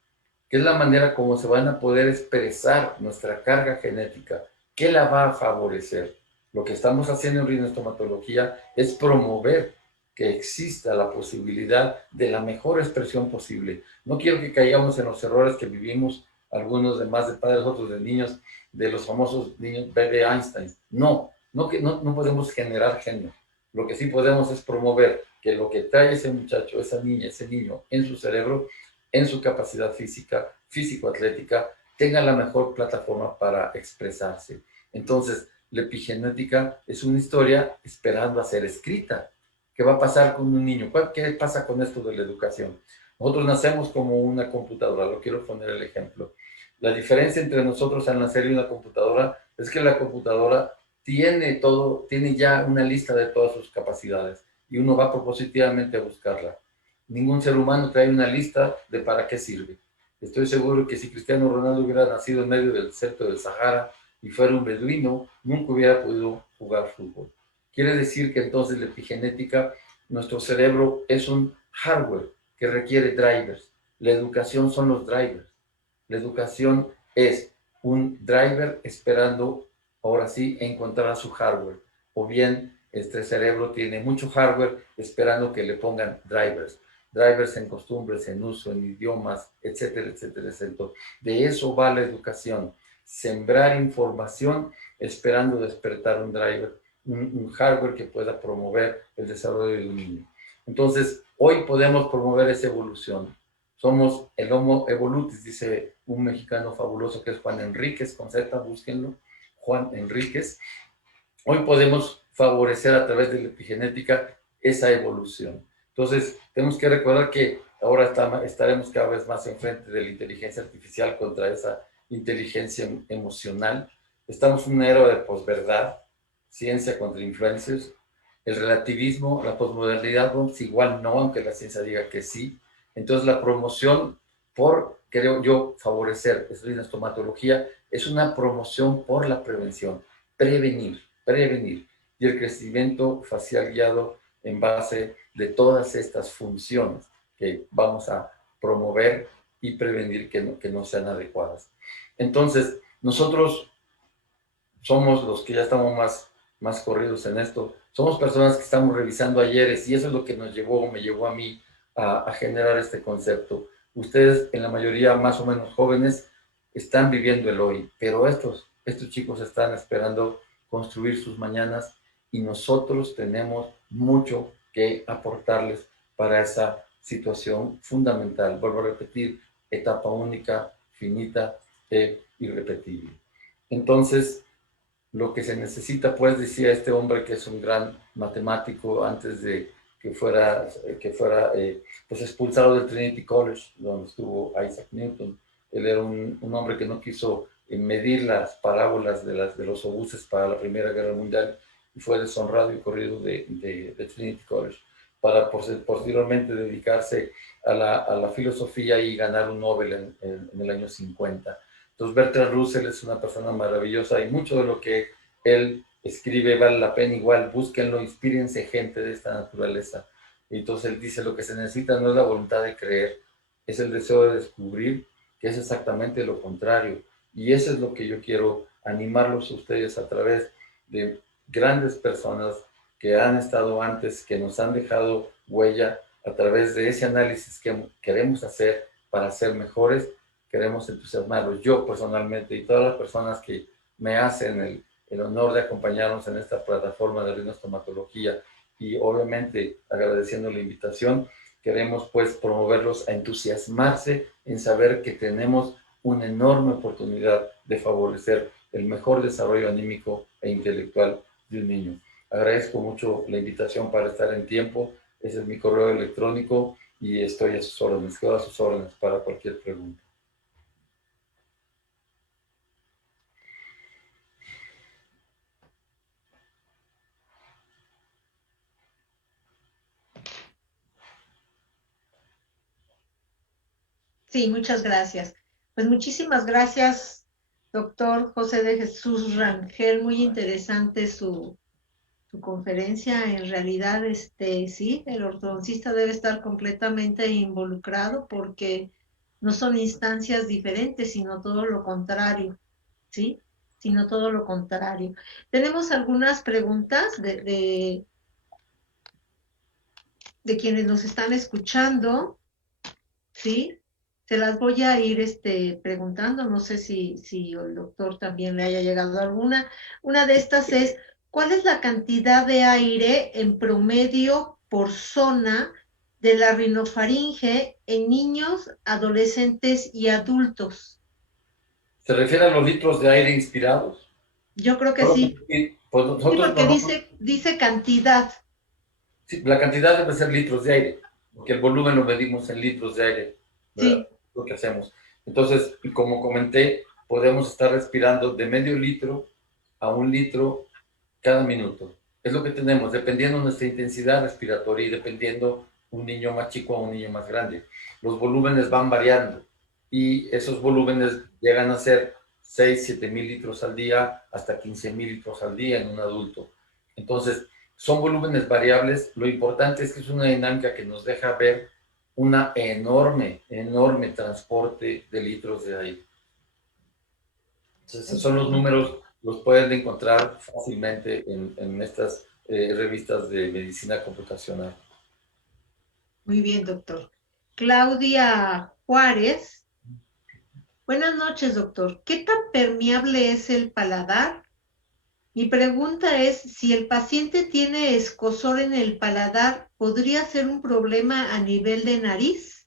que es la manera como se van a poder expresar nuestra carga genética, ¿qué la va a favorecer? Lo que estamos haciendo en rinoestomatología es promover que exista la posibilidad de la mejor expresión posible. No quiero que caigamos en los errores que vivimos algunos de más de padres, otros de niños, de los famosos niños bebé Einstein. No podemos generar género. Lo que sí podemos es promover que lo que trae ese muchacho, esa niña, ese niño en su cerebro, en su capacidad física, físico-atlética, tenga la mejor plataforma para expresarse. Entonces, la epigenética es una historia esperando a ser escrita. ¿Qué va a pasar con un niño? ¿Qué pasa con esto de la educación? Nosotros nacemos como una computadora, lo quiero poner el ejemplo. La diferencia entre nosotros al nacer y una computadora es que la computadora tiene ya una lista de todas sus capacidades, y uno va propositivamente a buscarla. Ningún ser humano trae una lista de para qué sirve. Estoy seguro que si Cristiano Ronaldo hubiera nacido en medio del desierto del Sahara y fuera un beduino, nunca hubiera podido jugar fútbol. Quiere decir que entonces la epigenética, nuestro cerebro es un hardware que requiere drivers. La educación son los drivers. La educación es un driver esperando, ahora sí, encontrar a su hardware. O bien, este cerebro tiene mucho hardware esperando que le pongan drivers. Drivers en costumbres, en uso, en idiomas, etcétera, etcétera, etcétera. De eso va la educación. Sembrar información esperando despertar un driver, un hardware que pueda promover el desarrollo de un niño. Entonces, Hoy podemos promover esa evolución. Somos el Homo evolutis, dice un mexicano fabuloso que es Juan Enríquez, con Z, búsquenlo, Juan Enríquez. Hoy podemos favorecer a través de la epigenética esa evolución. Entonces, tenemos que recordar que ahora estaremos cada vez más enfrente de la inteligencia artificial contra esa inteligencia emocional. Estamos en una era de posverdad, ciencia contra influencers, el relativismo, la posmodernidad, pues igual no, aunque la ciencia diga que sí. Entonces, la promoción por, creo yo, favorecer la estomatología es una promoción por la prevención, prevenir. Y el crecimiento facial guiado en base de todas estas funciones que vamos a promover y prevenir que no sean adecuadas. Entonces, nosotros somos los que ya estamos más corridos en esto, somos personas que estamos revisando ayeres y eso es lo que me llevó a mí a generar este concepto. Ustedes, en la mayoría más o menos jóvenes, están viviendo el hoy, pero estos chicos están esperando construir sus mañanas y nosotros tenemos mucho que aportarles para esa situación fundamental. Vuelvo a repetir, etapa única, finita e irrepetible. Entonces, lo que se necesita, pues, decía este hombre que es un gran matemático antes de que fuera pues expulsado del Trinity College, donde estuvo Isaac Newton. Él era un hombre que no quiso medir las parábolas de los obuses para la Primera Guerra Mundial y fue deshonrado y corrido de Trinity College para posteriormente dedicarse a la filosofía y ganar un Nobel en el año 50. Entonces Bertrand Russell es una persona maravillosa y mucho de lo que él escribe vale la pena igual, búsquenlo, inspírense gente de esta naturaleza. Y entonces él dice, lo que se necesita no es la voluntad de creer, es el deseo de descubrir, que es exactamente lo contrario. Y eso es lo que yo quiero animarlos a ustedes a través de grandes personas que han estado antes, que nos han dejado huella a través de ese análisis que queremos hacer para ser mejores. Queremos entusiasmarlos, yo personalmente y todas las personas que me hacen el honor de acompañarnos en esta plataforma de rinostomatología y obviamente agradeciendo la invitación, queremos pues promoverlos a entusiasmarse en saber que tenemos una enorme oportunidad de favorecer el mejor desarrollo anímico e intelectual de un niño. Agradezco mucho la invitación para estar en tiempo, ese es mi correo electrónico y estoy a sus órdenes, quedo a sus órdenes para cualquier pregunta. Sí, muchas gracias. Pues muchísimas gracias, doctor José de Jesús Rangel. Muy interesante su conferencia. En realidad, sí, el ortodoncista debe estar completamente involucrado porque no son instancias diferentes, sino todo lo contrario, ¿sí? Sino todo lo contrario. Tenemos algunas preguntas de quienes nos están escuchando, ¿sí? Se las voy a ir preguntando, no sé si el doctor también le haya llegado alguna. Una de estas es, ¿cuál es la cantidad de aire en promedio por zona de la rinofaringe en niños, adolescentes y adultos? ¿Se refiere a los litros de aire inspirados? Yo creo que sí. Pues Sí, nosotros porque no, dice cantidad. sí, la cantidad debe ser litros de aire, porque el volumen lo medimos en litros de aire, ¿verdad? Sí, Lo que hacemos. Entonces, como comenté, podemos estar respirando de medio litro a 1 litro cada minuto. Es lo que tenemos, dependiendo de nuestra intensidad respiratoria y dependiendo un niño más chico a un niño más grande. Los volúmenes van variando y esos volúmenes llegan a ser 6, 7 mil litros al día hasta 15 mil litros al día en un adulto. Entonces, son volúmenes variables. Lo importante es que es una dinámica que nos deja ver una enorme transporte de litros de aire. Entonces, esos son los números, los pueden encontrar fácilmente en estas revistas de medicina computacional. muy bien, doctor. Claudia Juárez. Buenas noches, doctor. ¿Qué tan permeable es el paladar Mi pregunta es, si el paciente tiene escozor en el paladar, ¿podría ser un problema a nivel de nariz?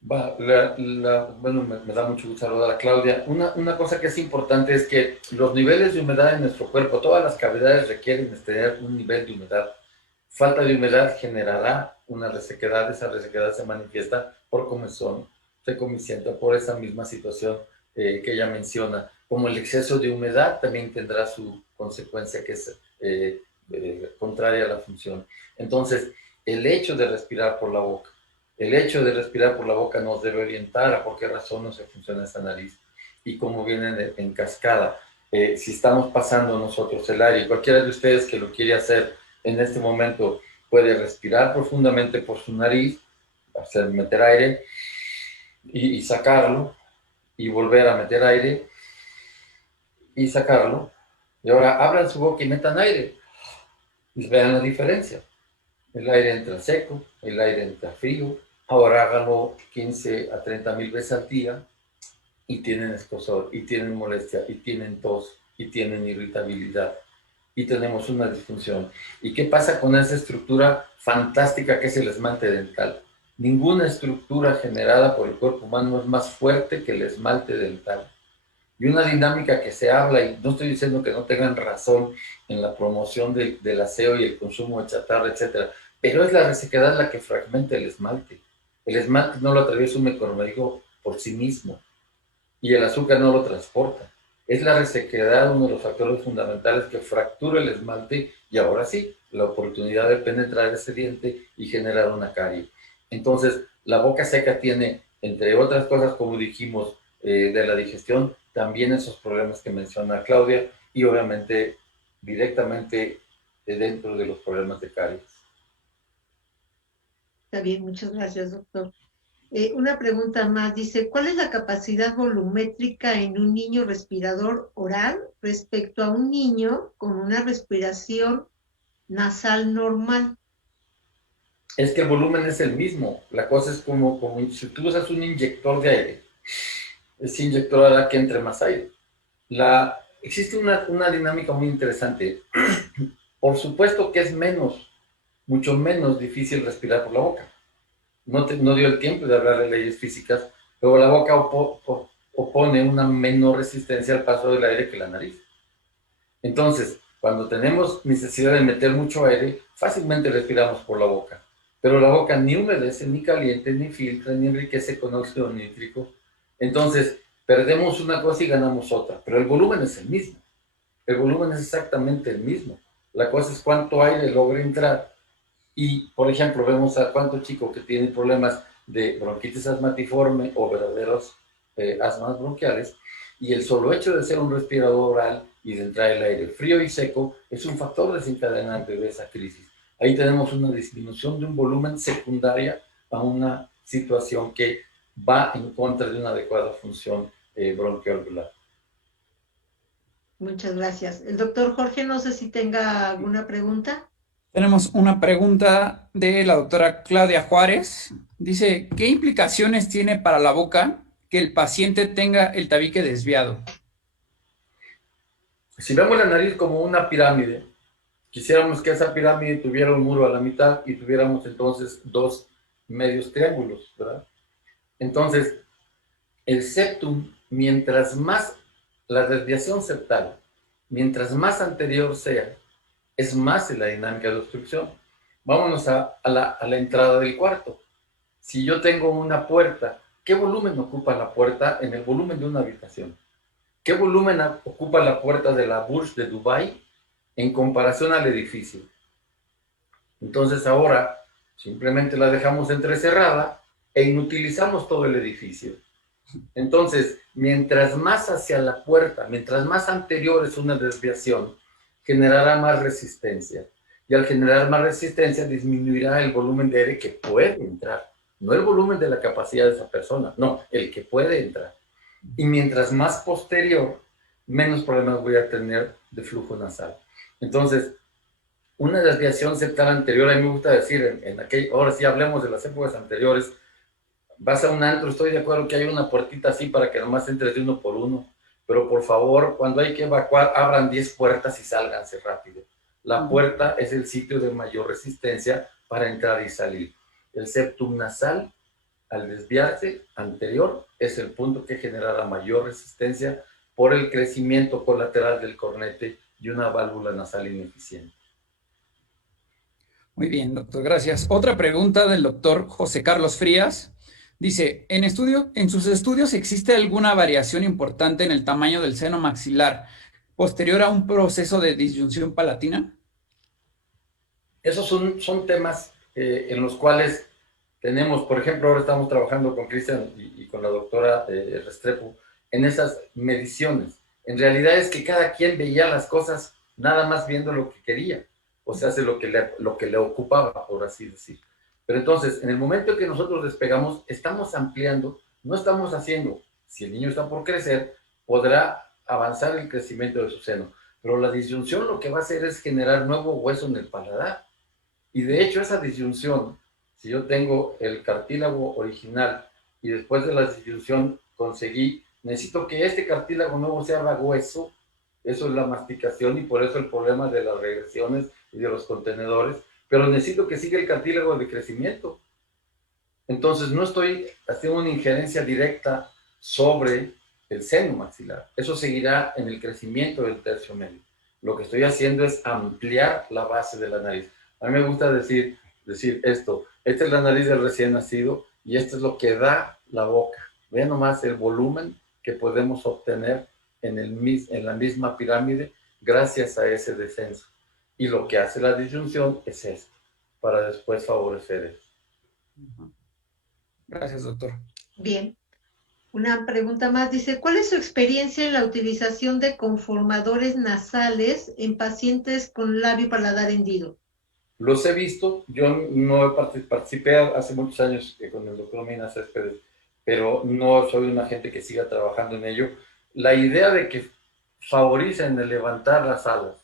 Bueno, me da mucho gusto saludar a Claudia. Una cosa que es importante es que los niveles de humedad en nuestro cuerpo, todas las cavidades requieren tener un nivel de humedad. Falta de humedad generará una resequedad, esa resequedad se manifiesta por comezón, secomicienta, por esa misma situación que ella menciona. Como el exceso de humedad también tendrá su consecuencia que es contraria a la función. Entonces, el hecho de respirar por la boca, el hecho de respirar por la boca nos debe orientar a por qué razón no se funciona esa nariz y cómo viene en cascada. Si estamos pasando nosotros el aire, cualquiera de ustedes que lo quiere hacer en este momento puede respirar profundamente por su nariz, hacer meter aire y sacarlo, y volver a meter aire y sacarlo. Y ahora abran su boca y metan aire y vean la diferencia. El aire entra seco, el aire entra frío. Ahora háganlo 15 a 30 mil veces al día y tienen escozor, y tienen molestia, y tienen tos, y tienen irritabilidad, y tenemos una disfunción. ¿Y qué pasa con esa estructura fantástica que es el esmalte dental? Ninguna estructura generada por el cuerpo humano es más fuerte que el esmalte dental. Y una dinámica que se habla, y no estoy diciendo que no tengan razón en la promoción del aseo y el consumo de chatarra, etcétera, pero es la resequedad la que fragmenta el esmalte. El esmalte no lo atraviesa un microorganismo por sí mismo, y el azúcar no lo transporta. Es la resequedad uno de los factores fundamentales que fractura el esmalte, y ahora sí, la oportunidad de penetrar ese diente y generar una carie. Entonces, la boca seca tiene, entre otras cosas, como dijimos, de la digestión, también esos problemas que menciona Claudia, y obviamente directamente dentro de los problemas de caries. Está bien, muchas gracias, doctor. Una pregunta más, dice, ¿cuál es la capacidad volumétrica en un niño respirador oral respecto a un niño con una respiración nasal normal? Es que el volumen es el mismo. La cosa es como si tú usas un inyector de aire, ese inyector hará que entre más aire. Existe una dinámica muy interesante. Por supuesto que es mucho menos difícil respirar por la boca. No dio el tiempo de hablar de leyes físicas, pero la boca opone una menor resistencia al paso del aire que la nariz. Entonces, cuando tenemos necesidad de meter mucho aire, fácilmente respiramos por la boca. Pero la boca ni humedece, ni caliente, ni filtra, ni enriquece con óxido nítrico. Entonces, perdemos una cosa y ganamos otra. Pero el volumen es el mismo. El volumen es exactamente el mismo. La cosa es cuánto aire logra entrar. Y, por ejemplo, vemos a cuánto chico que tiene problemas de bronquitis asmatiforme o verdaderos asmas bronquiales, y el solo hecho de ser un respirador oral y de entrar el aire frío y seco es un factor desencadenante de esa crisis. Ahí tenemos una disminución de un volumen secundaria a una situación que va en contra de una adecuada función bronquiolgular. Muchas gracias. El doctor Jorge, no sé si tenga alguna pregunta. Tenemos una pregunta de la doctora Claudia Juárez. Dice, ¿qué implicaciones tiene para la boca que el paciente tenga el tabique desviado? Si vemos la nariz como una pirámide, quisiéramos que esa pirámide tuviera un muro a la mitad y tuviéramos entonces dos medios triángulos, ¿verdad? Entonces, el septum, mientras más la desviación septal, mientras más anterior sea, es más en la dinámica de obstrucción. Vámonos a la entrada del cuarto. Si yo tengo una puerta, ¿qué volumen ocupa la puerta en el volumen de una habitación? ¿Qué volumen ocupa la puerta de la Burj de Dubái en comparación al edificio? Entonces ahora simplemente la dejamos entrecerrada e inutilizamos todo el edificio. Entonces, mientras más hacia la puerta, mientras más anterior es una desviación, generará más resistencia. Y al generar más resistencia, disminuirá el volumen de aire que puede entrar. No el volumen de la capacidad de esa persona, no, el que puede entrar. Y mientras más posterior, menos problemas voy a tener de flujo nasal. Entonces, una desviación septal anterior, a mí me gusta decir, ahora sí hablemos de las épocas anteriores, vas a un antro, estoy de acuerdo que hay una puertita así para que nomás entres de uno por uno, pero por favor, cuando hay que evacuar, abran 10 puertas y sálganse rápido. La puerta es el sitio de mayor resistencia para entrar y salir. El septum nasal, al desviarse anterior, es el punto que genera la mayor resistencia por el crecimiento colateral del cornete y una válvula nasal ineficiente. Muy bien, doctor, gracias. Otra pregunta del doctor José Carlos Frías. Dice, ¿en sus estudios existe alguna variación importante en el tamaño del seno maxilar posterior a un proceso de disyunción palatina? Esos son temas en los cuales tenemos, por ejemplo, ahora estamos trabajando con Cristian y con la doctora Restrepo en esas mediciones. En realidad es que cada quien veía las cosas nada más viendo lo que quería, o sea, hace lo que le ocupaba, por así decir. Pero entonces, en el momento que nosotros despegamos, estamos ampliando, no estamos haciendo, si el niño está por crecer, podrá avanzar el crecimiento de su seno, pero la disyunción lo que va a hacer es generar nuevo hueso en el paladar. Y de hecho esa disyunción, si yo tengo el cartílago original y después de la disyunción necesito que este cartílago nuevo se haga hueso, eso es la masticación y por eso el problema de las regresiones y de los contenedores, pero necesito que siga el cartílago de crecimiento. Entonces no estoy haciendo una injerencia directa sobre el seno maxilar, eso seguirá en el crecimiento del tercio medio. Lo que estoy haciendo es ampliar la base de la nariz. A mí me gusta decir esto, esta es la nariz del recién nacido y esto es lo que da la boca. Vean nomás el volumen que podemos obtener en la misma pirámide gracias a ese descenso. Y lo que hace la disyunción es esto, para después favorecer eso. Gracias, doctor. Bien. Una pregunta más, dice, ¿cuál es su experiencia en la utilización de conformadores nasales en pacientes con labio paladar hendido? Los he visto, yo no participé hace muchos años con el doctor Mina Céspedes, pero no soy una gente que siga trabajando en ello. La idea de que favoricen el levantar las alas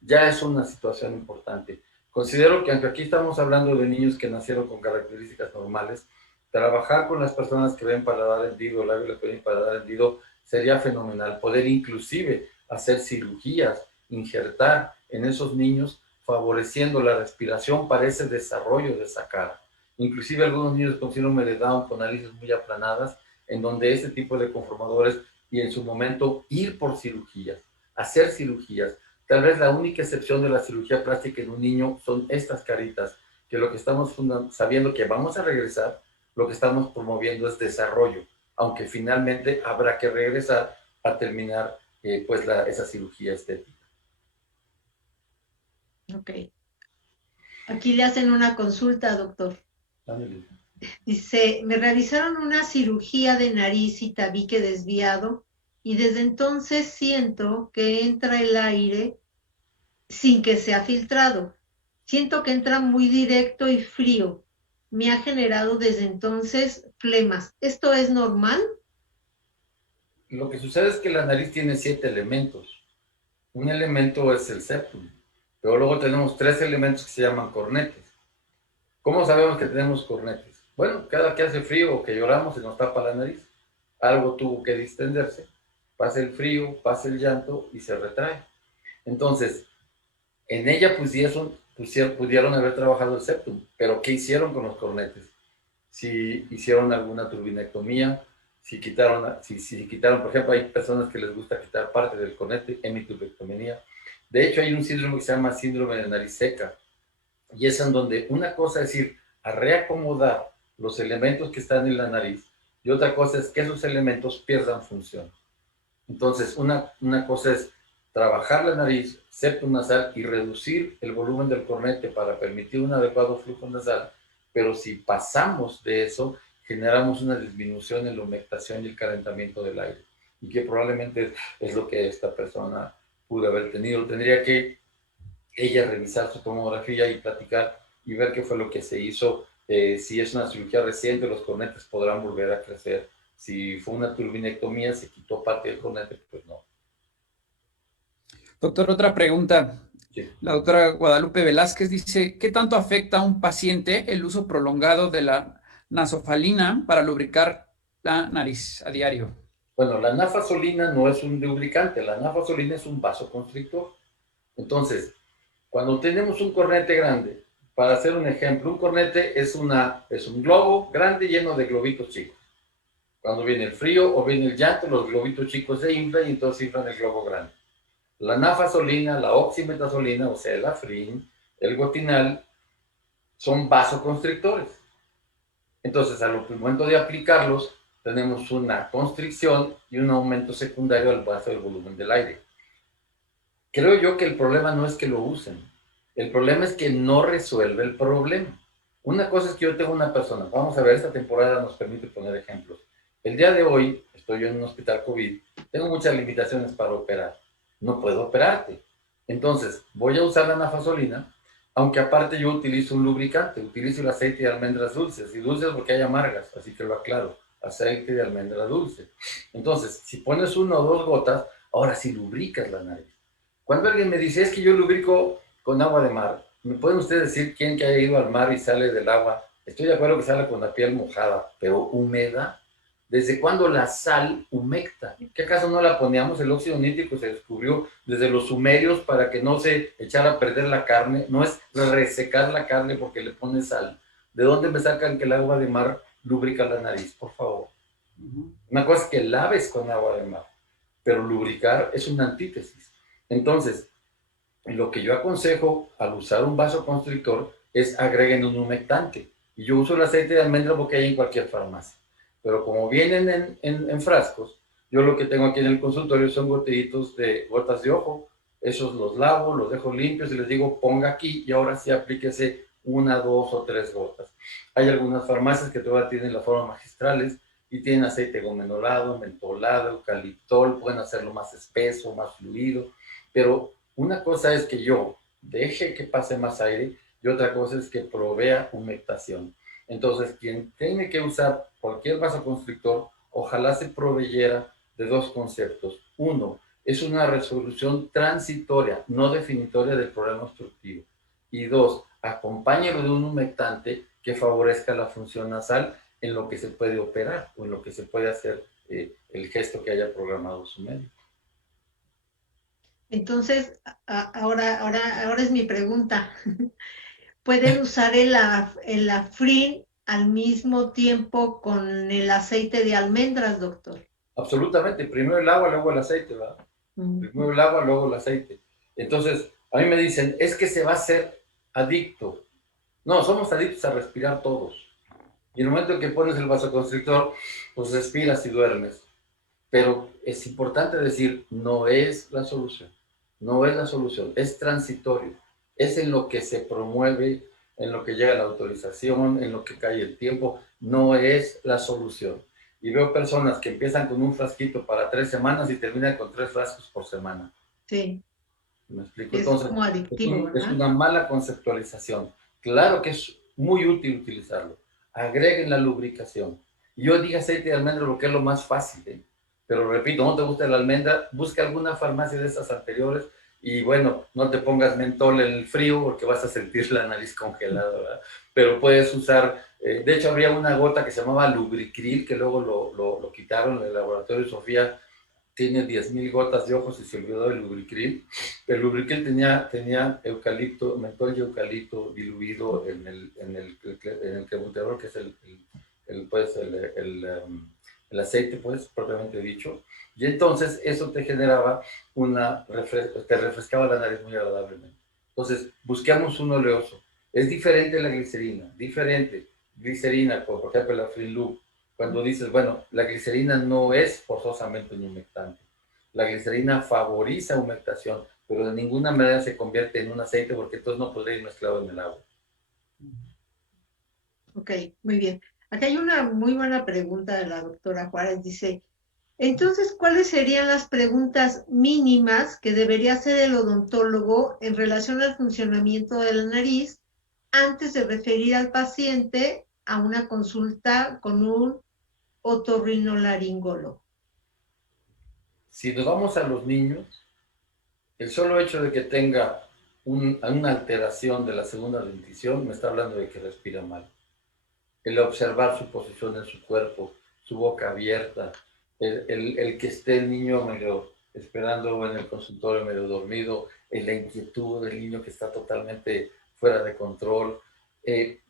ya es una situación importante. Considero que aunque aquí estamos hablando de niños que nacieron con características normales, trabajar con las personas que ven paladar hendido, labio leporino y paladar hendido sería fenomenal. Poder inclusive hacer cirugías, injertar en esos niños favoreciendo la respiración para ese desarrollo de esa cara. Inclusive algunos niños con síndrome de Down con narices muy aplanadas, en donde este tipo de conformadores y en su momento ir por cirugías, hacer cirugías. Tal vez la única excepción de la cirugía plástica en un niño son estas caritas, que lo que estamos sabiendo que vamos a regresar, lo que estamos promoviendo es desarrollo, aunque finalmente habrá que regresar a terminar esa cirugía estética. Ok. Aquí le hacen una consulta, doctor. Dice, me realizaron una cirugía de nariz y tabique desviado y desde entonces siento que entra el aire sin que sea filtrado. Siento que entra muy directo y frío. Me ha generado desde entonces flemas. ¿Esto es normal? Lo que sucede es que la nariz tiene 7 elementos. Un elemento es el septum, pero luego tenemos 3 elementos que se llaman cornetes. ¿Cómo sabemos que tenemos cornetes? Bueno, cada que hace frío o que lloramos se nos tapa la nariz. Algo tuvo que distenderse. Pasa el frío, pasa el llanto y se retrae. Entonces, en ella pudieron haber trabajado el septum, pero ¿qué hicieron con los cornetes? Si hicieron alguna turbinectomía, si quitaron, por ejemplo, hay personas que les gusta quitar parte del cornete, hemitubectomía. De hecho, hay un síndrome que se llama síndrome de nariz seca, y es en donde una cosa es ir a reacomodar los elementos que están en la nariz, y otra cosa es que esos elementos pierdan función. Entonces, una cosa es trabajar la nariz, septum nasal y reducir el volumen del cornete para permitir un adecuado flujo nasal, pero si pasamos de eso, generamos una disminución en la humectación y el calentamiento del aire, y que probablemente es lo que esta persona pudo haber tenido. Tendría que ella revisar su tomografía y platicar y ver qué fue lo que se hizo. Si es una cirugía reciente, los cornetes podrán volver a crecer. Si fue una turbinectomía, se quitó parte del cornete, pues no. Doctor, otra pregunta. Sí. La doctora Guadalupe Velázquez dice, ¿qué tanto afecta a un paciente el uso prolongado de la nasofalina para lubricar la nariz a diario? Bueno, la nafazolina no es un lubricante, la nafazolina es un vasoconstrictor. Entonces, cuando tenemos un cornete grande, para hacer un ejemplo, un cornete es un globo grande lleno de globitos chicos. Cuando viene el frío o viene el llanto, los globitos chicos se inflan y entonces inflan el globo grande. La nafazolina, la oximetazolina, o sea, el Afrin, el gotinal, son vasoconstrictores. Entonces, al momento de aplicarlos, tenemos una constricción y un aumento secundario al vaso del volumen del aire. Creo yo que el problema no es que lo usen, el problema es que no resuelve el problema. Una cosa es que yo tengo una persona, vamos a ver, esta temporada nos permite poner ejemplos. El día de hoy, estoy yo en un hospital COVID, tengo muchas limitaciones para operar, no puedo operarte. Entonces, voy a usar la nafazolina, aunque aparte yo utilizo un lubricante, utilizo el aceite de almendras dulces, y dulces porque hay amargas, así que lo aclaro, aceite de almendra dulce. Entonces, si pones 1 o 2 gotas, ahora sí lubricas la nariz. Cuando alguien me dice, es que yo lubrico con agua de mar, ¿me pueden ustedes decir quién que haya ido al mar y sale del agua? Estoy de acuerdo que sale con la piel mojada, pero húmeda. ¿Desde cuándo la sal humecta? ¿Qué acaso no la poníamos? El óxido nítrico se descubrió desde los sumerios para que no se echara a perder la carne. No es resecar la carne porque le pones sal. ¿De dónde me sacan que el agua de mar lubrica la nariz? Por favor. Una cosa es que laves con agua de mar, pero lubricar es una antítesis. Entonces, lo que yo aconsejo al usar un vasoconstrictor es agreguen un humectante. Y yo uso el aceite de almendra porque hay en cualquier farmacia. Pero como vienen en frascos, yo lo que tengo aquí en el consultorio son gotitos de gotas de ojo. Esos los lavo, los dejo limpios y les digo, ponga aquí y ahora sí aplíquese 1, 2 o 3 gotas. Hay algunas farmacias que todavía tienen las formas magistrales y tienen aceite gomenolado, mentolado, eucaliptol, pueden hacerlo más espeso, más fluido, pero una cosa es que yo deje que pase más aire y otra cosa es que provea humectación. Entonces, quien tiene que usar cualquier vasoconstrictor, ojalá se proveyera de 2 conceptos. Uno, es una resolución transitoria, no definitoria del problema obstructivo. Y 2, acompáñalo de un humectante que favorezca la función nasal en lo que se puede operar o en lo que se puede hacer el gesto que haya programado su médico. Entonces, ahora es mi pregunta. ¿Pueden usar el Afrin al mismo tiempo con el aceite de almendras, doctor? Absolutamente, primero el agua, luego el aceite, ¿verdad? Primero el agua, luego el aceite. Entonces, a mí me dicen, es que se va a hacer adicto. No, somos adictos a respirar todos. Y en el momento en que pones el vasoconstrictor, pues respiras y duermes. Pero es importante decir, no es la solución. No es la solución, es transitorio. Es en lo que se promueve, en lo que llega la autorización, en lo que cae el tiempo. No es la solución. Y veo personas que empiezan con un frasquito para 3 semanas y terminan con 3 frascos por semana. Sí. ¿Me explico? Es Entonces, como adictivo, ¿verdad? es una mala conceptualización. Claro que es muy útil utilizarlo. Agreguen la lubricación. Y yo digo aceite de almendra porque es lo más fácil, ¿eh? Pero repito, no te gusta la almendra, busca alguna farmacia de esas anteriores y bueno, no te pongas mentol en el frío porque vas a sentir la nariz congelada, ¿verdad? Pero puedes usar, de hecho habría una gota que se llamaba Lubricril, que luego lo quitaron en el laboratorio de Sofía, tiene 10,000 gotas de ojos y se olvidó del Lubricril. El Lubricril tenía eucalipto, mentol y eucalipto diluido en el crebuterol, que es el aceite, pues, propiamente dicho. Y entonces eso te generaba te refrescaba la nariz muy agradablemente. Entonces, buscamos un oleoso. Es diferente la glicerina, glicerina, por ejemplo, la Free Loop. Cuando dices, bueno, la glicerina no es forzosamente un humectante. La glicerina favoriza humectación, pero de ninguna manera se convierte en un aceite porque entonces no podría ir mezclado en el agua. Ok, muy bien. Acá hay una muy buena pregunta de la doctora Juárez. Dice, entonces, ¿cuáles serían las preguntas mínimas que debería hacer el odontólogo en relación al funcionamiento de la nariz antes de referir al paciente a una consulta con un otorrinolaringólogo? Si nos vamos a los niños, el solo hecho de que tenga una alteración de la segunda dentición me está hablando de que respira mal. El observar su posición en su cuerpo, su boca abierta, el que esté el niño medio esperando en el consultorio medio dormido, la inquietud del niño que está totalmente fuera de control.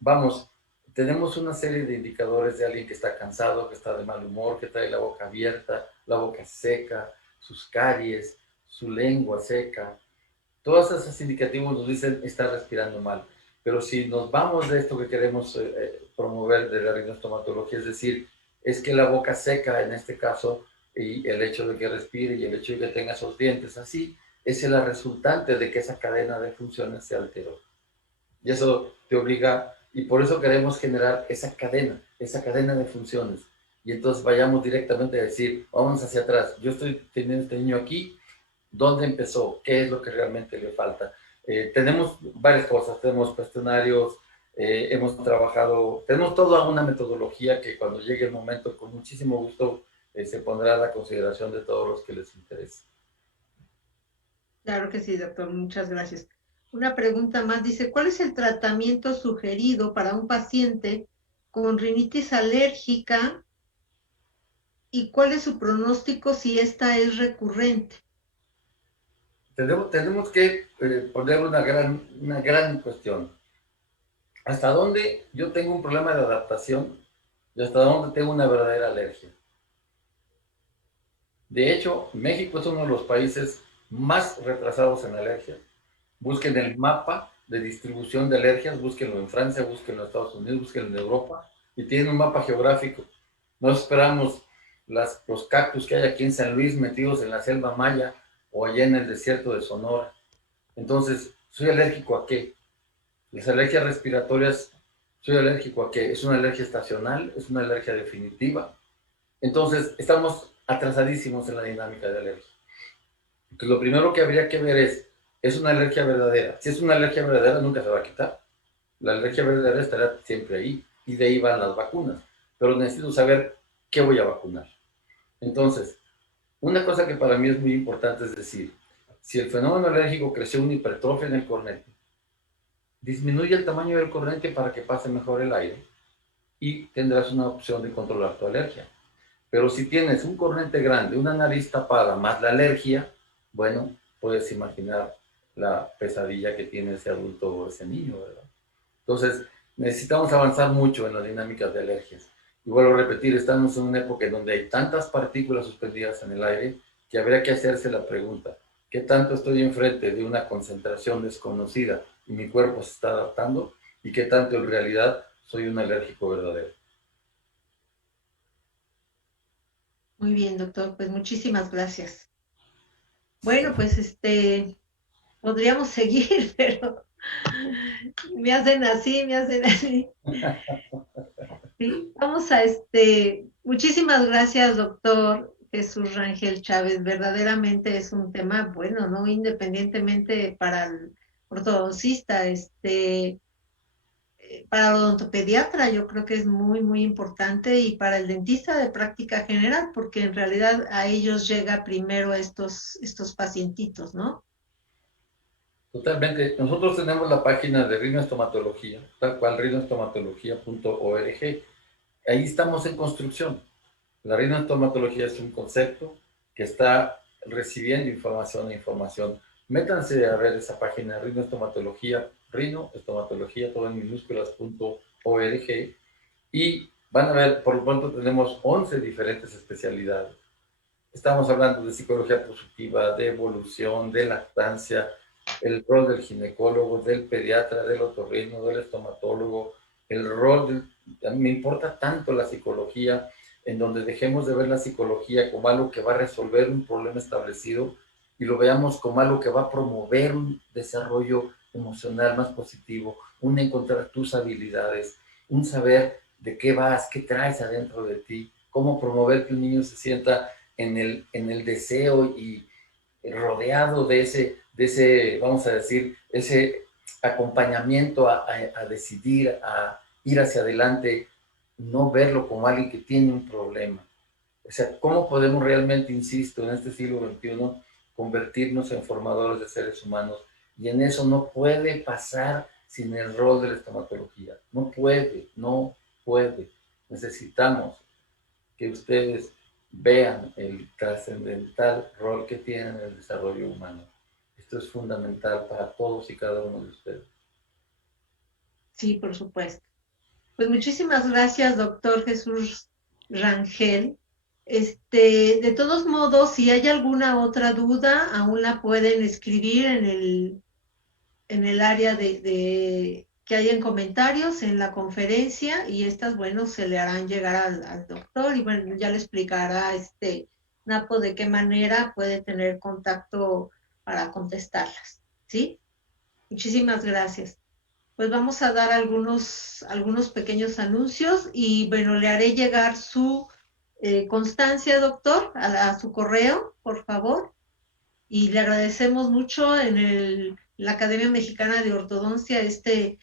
Vamos, tenemos una serie de indicadores de alguien que está cansado, que está de mal humor, que trae la boca abierta, la boca seca, sus caries, su lengua seca. Todos esos indicativos nos dicen está respirando mal. Pero si nos vamos de esto que queremos promover de la rinoestomatología, es decir, es que la boca seca en este caso, y el hecho de que respire y el hecho de que tenga esos dientes así, es la resultante de que esa cadena de funciones se alteró. Y eso te obliga, y por eso queremos generar esa cadena de funciones. Y entonces vayamos directamente a decir, vamos hacia atrás. Yo estoy teniendo este niño aquí, ¿dónde empezó? ¿Qué es lo que realmente le falta? Tenemos varias cosas, tenemos cuestionarios, hemos trabajado, tenemos toda una metodología que cuando llegue el momento, con muchísimo gusto, se pondrá a la consideración de todos los que les interese. Claro que sí, doctor. Muchas gracias. Una pregunta más. Dice, ¿cuál es el tratamiento sugerido para un paciente con rinitis alérgica y cuál es su pronóstico si esta es recurrente? Tenemos que poner una gran cuestión. ¿Hasta dónde yo tengo un problema de adaptación y hasta dónde tengo una verdadera alergia? De hecho, México es uno de los países más retrasados en alergias. Busquen el mapa de distribución de alergias, búsquenlo en Francia, búsquenlo en Estados Unidos, búsquenlo en Europa, y tienen un mapa geográfico. No esperamos los cactus que hay aquí en San Luis metidos en la selva maya o allá en el desierto de Sonora. Entonces, ¿soy alérgico a qué? Las alergias respiratorias, ¿soy alérgico a qué? ¿Es una alergia estacional? ¿Es una alergia definitiva? Entonces, estamos atrasadísimos en la dinámica de alergia. Entonces, lo primero que habría que ver es una alergia verdadera. Si es una alergia verdadera, nunca se va a quitar. La alergia verdadera estará siempre ahí. Y de ahí van las vacunas. Pero necesito saber qué voy a vacunar. Entonces, una cosa que para mí es muy importante es decir, si el fenómeno alérgico creció una hipertrofia en el cornete, disminuye el tamaño del cornete para que pase mejor el aire y tendrás una opción de controlar tu alergia. Pero si tienes un cornete grande, una nariz tapada, más la alergia, bueno, puedes imaginar la pesadilla que tiene ese adulto o ese niño, ¿verdad? Entonces, necesitamos avanzar mucho en las dinámicas de alergias. Y vuelvo a repetir, estamos en una época en donde hay tantas partículas suspendidas en el aire que habría que hacerse la pregunta, ¿qué tanto estoy enfrente de una concentración desconocida y mi cuerpo se está adaptando? ¿Y qué tanto en realidad soy un alérgico verdadero? Muy bien, doctor. Pues muchísimas gracias. Bueno, pues podríamos seguir, pero me hacen así, me hacen así. Sí, vamos a muchísimas gracias, doctor Jesús Rangel Chávez. Verdaderamente es un tema bueno, ¿no? Independientemente para el ortodoncista, para el odontopediatra, yo creo que es muy, muy importante y para el dentista de práctica general, porque en realidad a ellos llega primero estos pacientitos, ¿no? Totalmente. Nosotros tenemos la página de rinoestomatología, tal cual rinoestomatología.org. Ahí estamos en construcción. La rinoestomatología es un concepto que está recibiendo información e información. Métanse a ver esa página, rinoestomatología, todo en minúsculas.org, y van a ver, por lo pronto tenemos 11 diferentes especialidades. Estamos hablando de psicología positiva, de evolución, de lactancia, el rol del ginecólogo, del pediatra, del otorrino, del estomatólogo, el rol me importa tanto la psicología, en donde dejemos de ver la psicología como algo que va a resolver un problema establecido y lo veamos como algo que va a promover un desarrollo emocional más positivo, un encontrar tus habilidades, un saber de qué vas, qué traes adentro de ti, cómo promover que un niño se sienta en el deseo y rodeado de ese, vamos a decir, ese acompañamiento a decidir, a ir hacia adelante, no verlo como alguien que tiene un problema. O sea, ¿cómo podemos realmente, insisto, en este siglo XXI, convertirnos en formadores de seres humanos? Y en eso no puede pasar sin el rol de la estomatología. No puede. Necesitamos que ustedes vean el trascendental rol que tiene en el desarrollo humano. Esto es fundamental para todos y cada uno de ustedes. Sí, por supuesto. Pues muchísimas gracias, doctor Jesús Rangel. De todos modos, si hay alguna otra duda, aún la pueden escribir en el área que hay en comentarios en la conferencia y estas, bueno, se le harán llegar al doctor y bueno, ya le explicará Napo de qué manera puede tener contacto para contestarlas, ¿sí? Muchísimas gracias. Pues vamos a dar algunos pequeños anuncios y bueno, le haré llegar su constancia, doctor, a su correo, por favor. Y le agradecemos mucho la Academia Mexicana de Ortodoncia este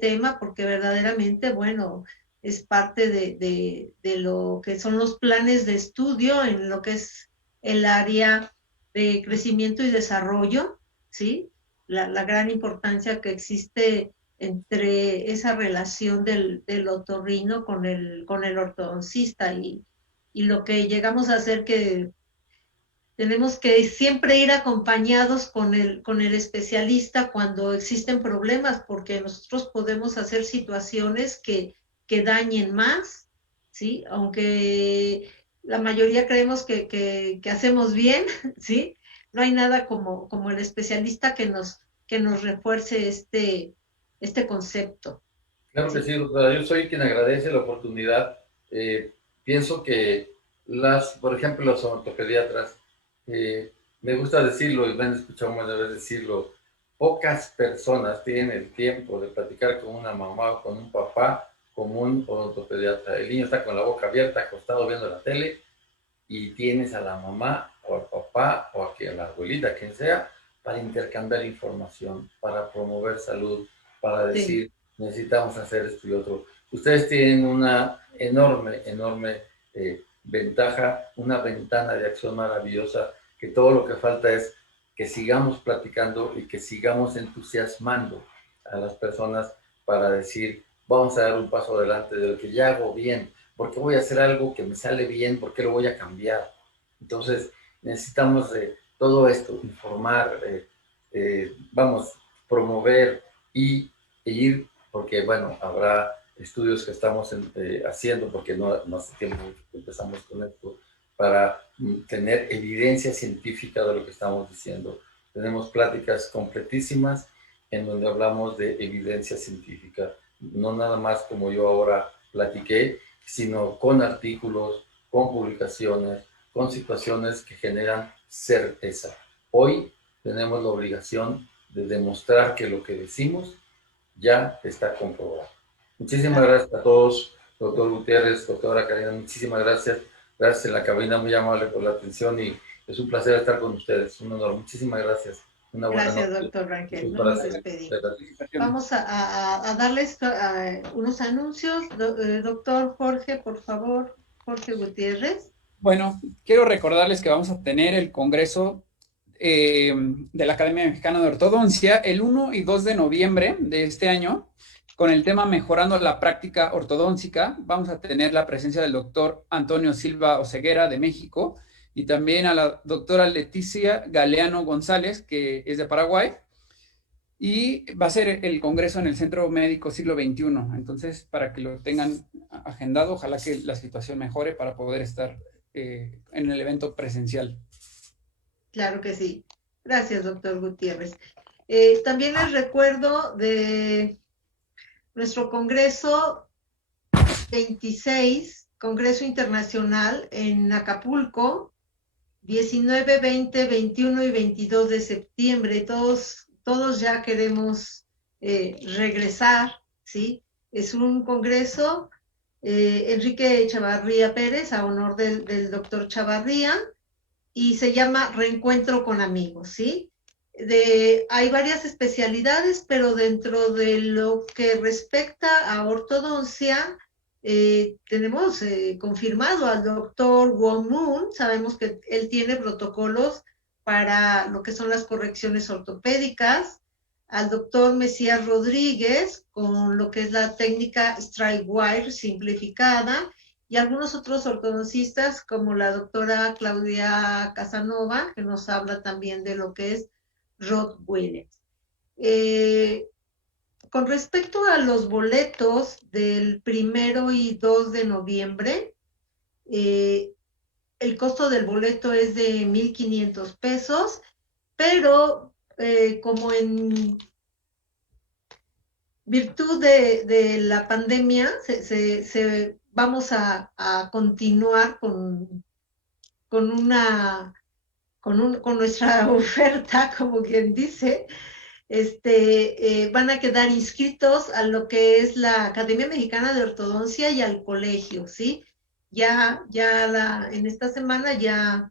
tema, porque verdaderamente, bueno, es parte de lo que son los planes de estudio en lo que es el área de crecimiento y desarrollo, ¿sí? La gran importancia que existe entre esa relación del otorrino con el ortodoncista y lo que llegamos a hacer que tenemos que siempre ir acompañados con el especialista cuando existen problemas, porque nosotros podemos hacer situaciones que dañen más, ¿sí? Aunque la mayoría creemos que hacemos bien, ¿sí? No hay nada como el especialista que nos refuerce este concepto. Claro que ¿Sí? sí, doctora. Yo soy quien agradece la oportunidad. Pienso que por ejemplo, los ortopediatras, me gusta decirlo y me han escuchado más de veces decirlo, pocas personas tienen el tiempo de platicar con una mamá o con un papá como un ortopediatra. El niño está con la boca abierta, acostado viendo la tele y tienes a la mamá o al papá o a la abuelita, quien sea, para intercambiar información, para promover salud, para Sí. decir, necesitamos hacer esto y otro. Ustedes tienen una enorme ventaja, una ventana de acción maravillosa, que todo lo que falta es que sigamos platicando y que sigamos entusiasmando a las personas para decir, vamos a dar un paso adelante de lo que ya hago bien, porque voy a hacer algo que me sale bien, ¿por qué lo voy a cambiar? Entonces, necesitamos todo esto, informar, vamos, promover e ir, porque bueno, habrá estudios que estamos haciendo, porque no hace tiempo que empezamos con esto, para tener evidencia científica de lo que estamos diciendo. Tenemos pláticas completísimas en donde hablamos de evidencia científica, no nada más como yo ahora platiqué, sino con artículos, con publicaciones, con situaciones que generan certeza. Hoy tenemos la obligación de demostrar que lo que decimos ya está comprobado. Muchísimas gracias a todos, doctor Gutiérrez, doctora Karina, muchísimas gracias. Gracias en la cabina, muy amable por la atención y es un placer estar con ustedes, un honor. Muchísimas gracias. Una buena Gracias, noche. doctor Rangel. Nos Gracias. despedimos. Vamos a darles unos anuncios. Doctor Jorge, por favor, Jorge Gutiérrez. Bueno, quiero recordarles que vamos a tener el Congreso de la Academia Mexicana de Ortodoncia el 1 y 2 de noviembre de este año con el tema Mejorando la Práctica Ortodóntica. Vamos a tener la presencia del doctor Antonio Silva Oseguera de México y también a la doctora Leticia Galeano González, que es de Paraguay. Y va a ser el congreso en el Centro Médico Siglo XXI. Entonces, para que lo tengan agendado, ojalá que la situación mejore para poder estar en el evento presencial. Claro que sí. Gracias, doctor Gutiérrez. También les recuerdo de nuestro Congreso 26, Congreso Internacional en Acapulco, 19, 20, 21 y 22 de septiembre. Todos ya queremos regresar, ¿sí? Es un congreso, Enrique Chavarría Pérez, a honor del doctor Chavarría, y se llama Reencuentro con Amigos, ¿sí? Hay varias especialidades, pero dentro de lo que respecta a ortodoncia, tenemos confirmado al doctor Wong Moon. Sabemos que él tiene protocolos para lo que son las correcciones ortopédicas, al doctor Mesías Rodríguez con lo que es la técnica Strike Wire simplificada, y algunos otros ortodoncistas como la doctora Claudia Casanova, que nos habla también de lo que es Rottweiler. Con respecto a los boletos del 1 y 2 de noviembre, el costo del boleto es de 1,500 pesos, pero como en virtud de la pandemia, vamos a continuar con nuestra oferta, como quien dice. Van a quedar inscritos a lo que es la Academia Mexicana de Ortodoncia y al colegio, ¿sí? En esta semana ya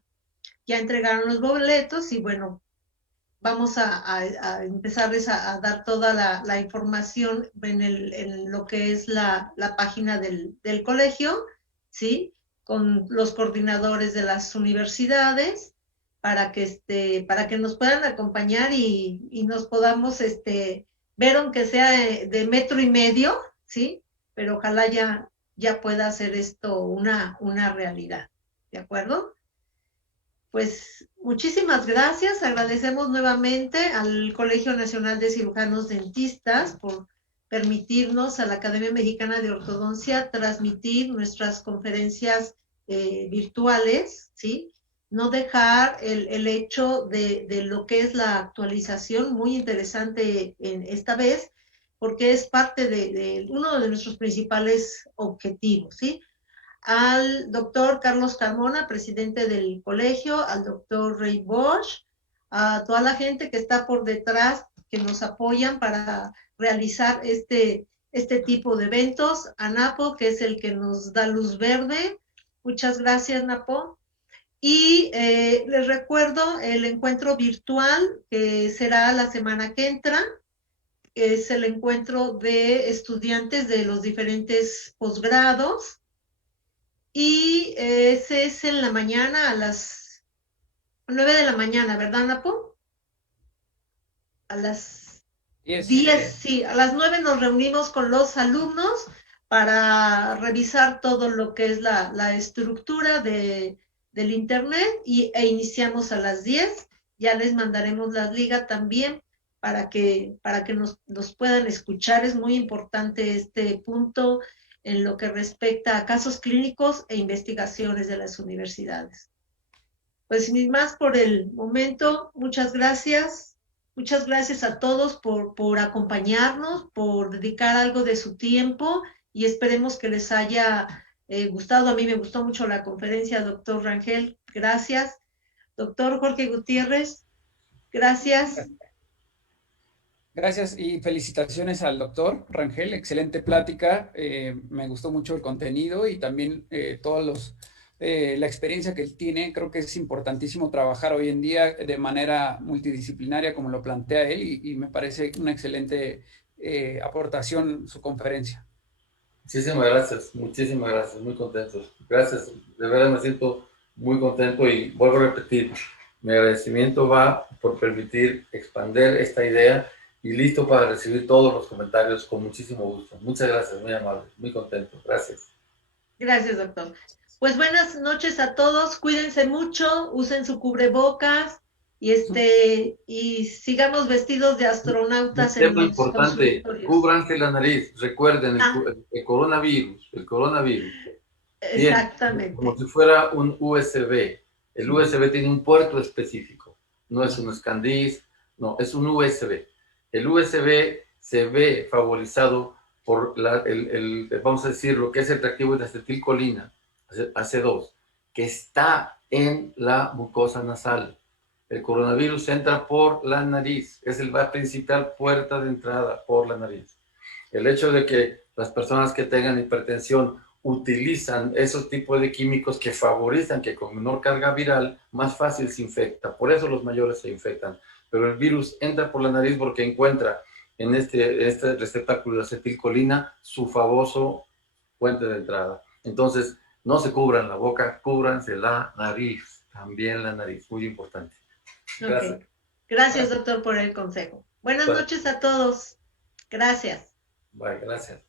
entregaron los boletos y bueno, vamos a empezarles a dar toda la información en lo que es la página del colegio, ¿sí? Con los coordinadores de las universidades para que nos puedan acompañar y nos podamos ver, aunque sea de 1,5 metros, ¿sí? Pero ojalá ya pueda hacer esto una realidad, ¿de acuerdo? Pues muchísimas gracias. Agradecemos nuevamente al Colegio Nacional de Cirujanos Dentistas por permitirnos a la Academia Mexicana de Ortodoncia transmitir nuestras conferencias virtuales, ¿sí? No dejar el hecho de lo que es la actualización, muy interesante esta vez, porque es parte de uno de nuestros principales objetivos, ¿sí? Al doctor Carlos Carmona, presidente del colegio, al doctor Ray Bosch, a toda la gente que está por detrás, que nos apoyan para realizar este tipo de eventos, a Napo, que es el que nos da luz verde. Muchas gracias, Napo. Y les recuerdo el encuentro virtual que será la semana que entra. Es el encuentro de estudiantes de los diferentes posgrados. Y ese es en la mañana a las 9 de la mañana, ¿verdad, Napo? A las 10, sí, a las 9 nos reunimos con los alumnos para revisar todo lo que es la estructura del internet e iniciamos a las 10. Ya les mandaremos la liga también para que nos puedan escuchar. Es muy importante este punto en lo que respecta a casos clínicos e investigaciones de las universidades. Pues sin más por el momento, muchas gracias. Muchas gracias a todos por acompañarnos, por dedicar algo de su tiempo y esperemos que les haya gustado. A mí me gustó mucho la conferencia, doctor Rangel. Gracias. Doctor Jorge Gutiérrez, gracias. Gracias y felicitaciones al doctor Rangel, excelente plática, me gustó mucho el contenido y también la experiencia que él tiene. Creo que es importantísimo trabajar hoy en día de manera multidisciplinaria como lo plantea él y me parece una excelente aportación su conferencia. Muchísimas gracias, muy contentos. Gracias, de verdad me siento muy contento y vuelvo a repetir, mi agradecimiento va por permitir expandir esta idea y listo para recibir todos los comentarios con muchísimo gusto. Muchas gracias, muy amable, muy contento. Gracias. Gracias, doctor. Pues buenas noches a todos, cuídense mucho, usen su cubrebocas y sigamos vestidos de astronautas en tema los importante, consultorios. cúbranse la nariz, recuerden el coronavirus, Exactamente. como si fuera un USB. El USB tiene un puerto específico, no es un ScanDisk, no, es un USB. El USB se ve favorizado por vamos a decir, lo que es el reactivo de acetilcolina, AC2, que está en la mucosa nasal. El coronavirus entra por la nariz, es la principal puerta de entrada por la nariz. El hecho de que las personas que tengan hipertensión utilizan esos tipos de químicos que favorecen que con menor carga viral más fácil se infecta. Por eso los mayores se infectan. Pero el virus entra por la nariz porque encuentra en este receptáculo de acetilcolina su famoso puente de entrada. Entonces, no se cubran la boca, cúbranse la nariz, también la nariz, muy importante. Gracias. Okay. Gracias, doctor, por el consejo. Buenas noches a todos. Gracias. Bye, gracias.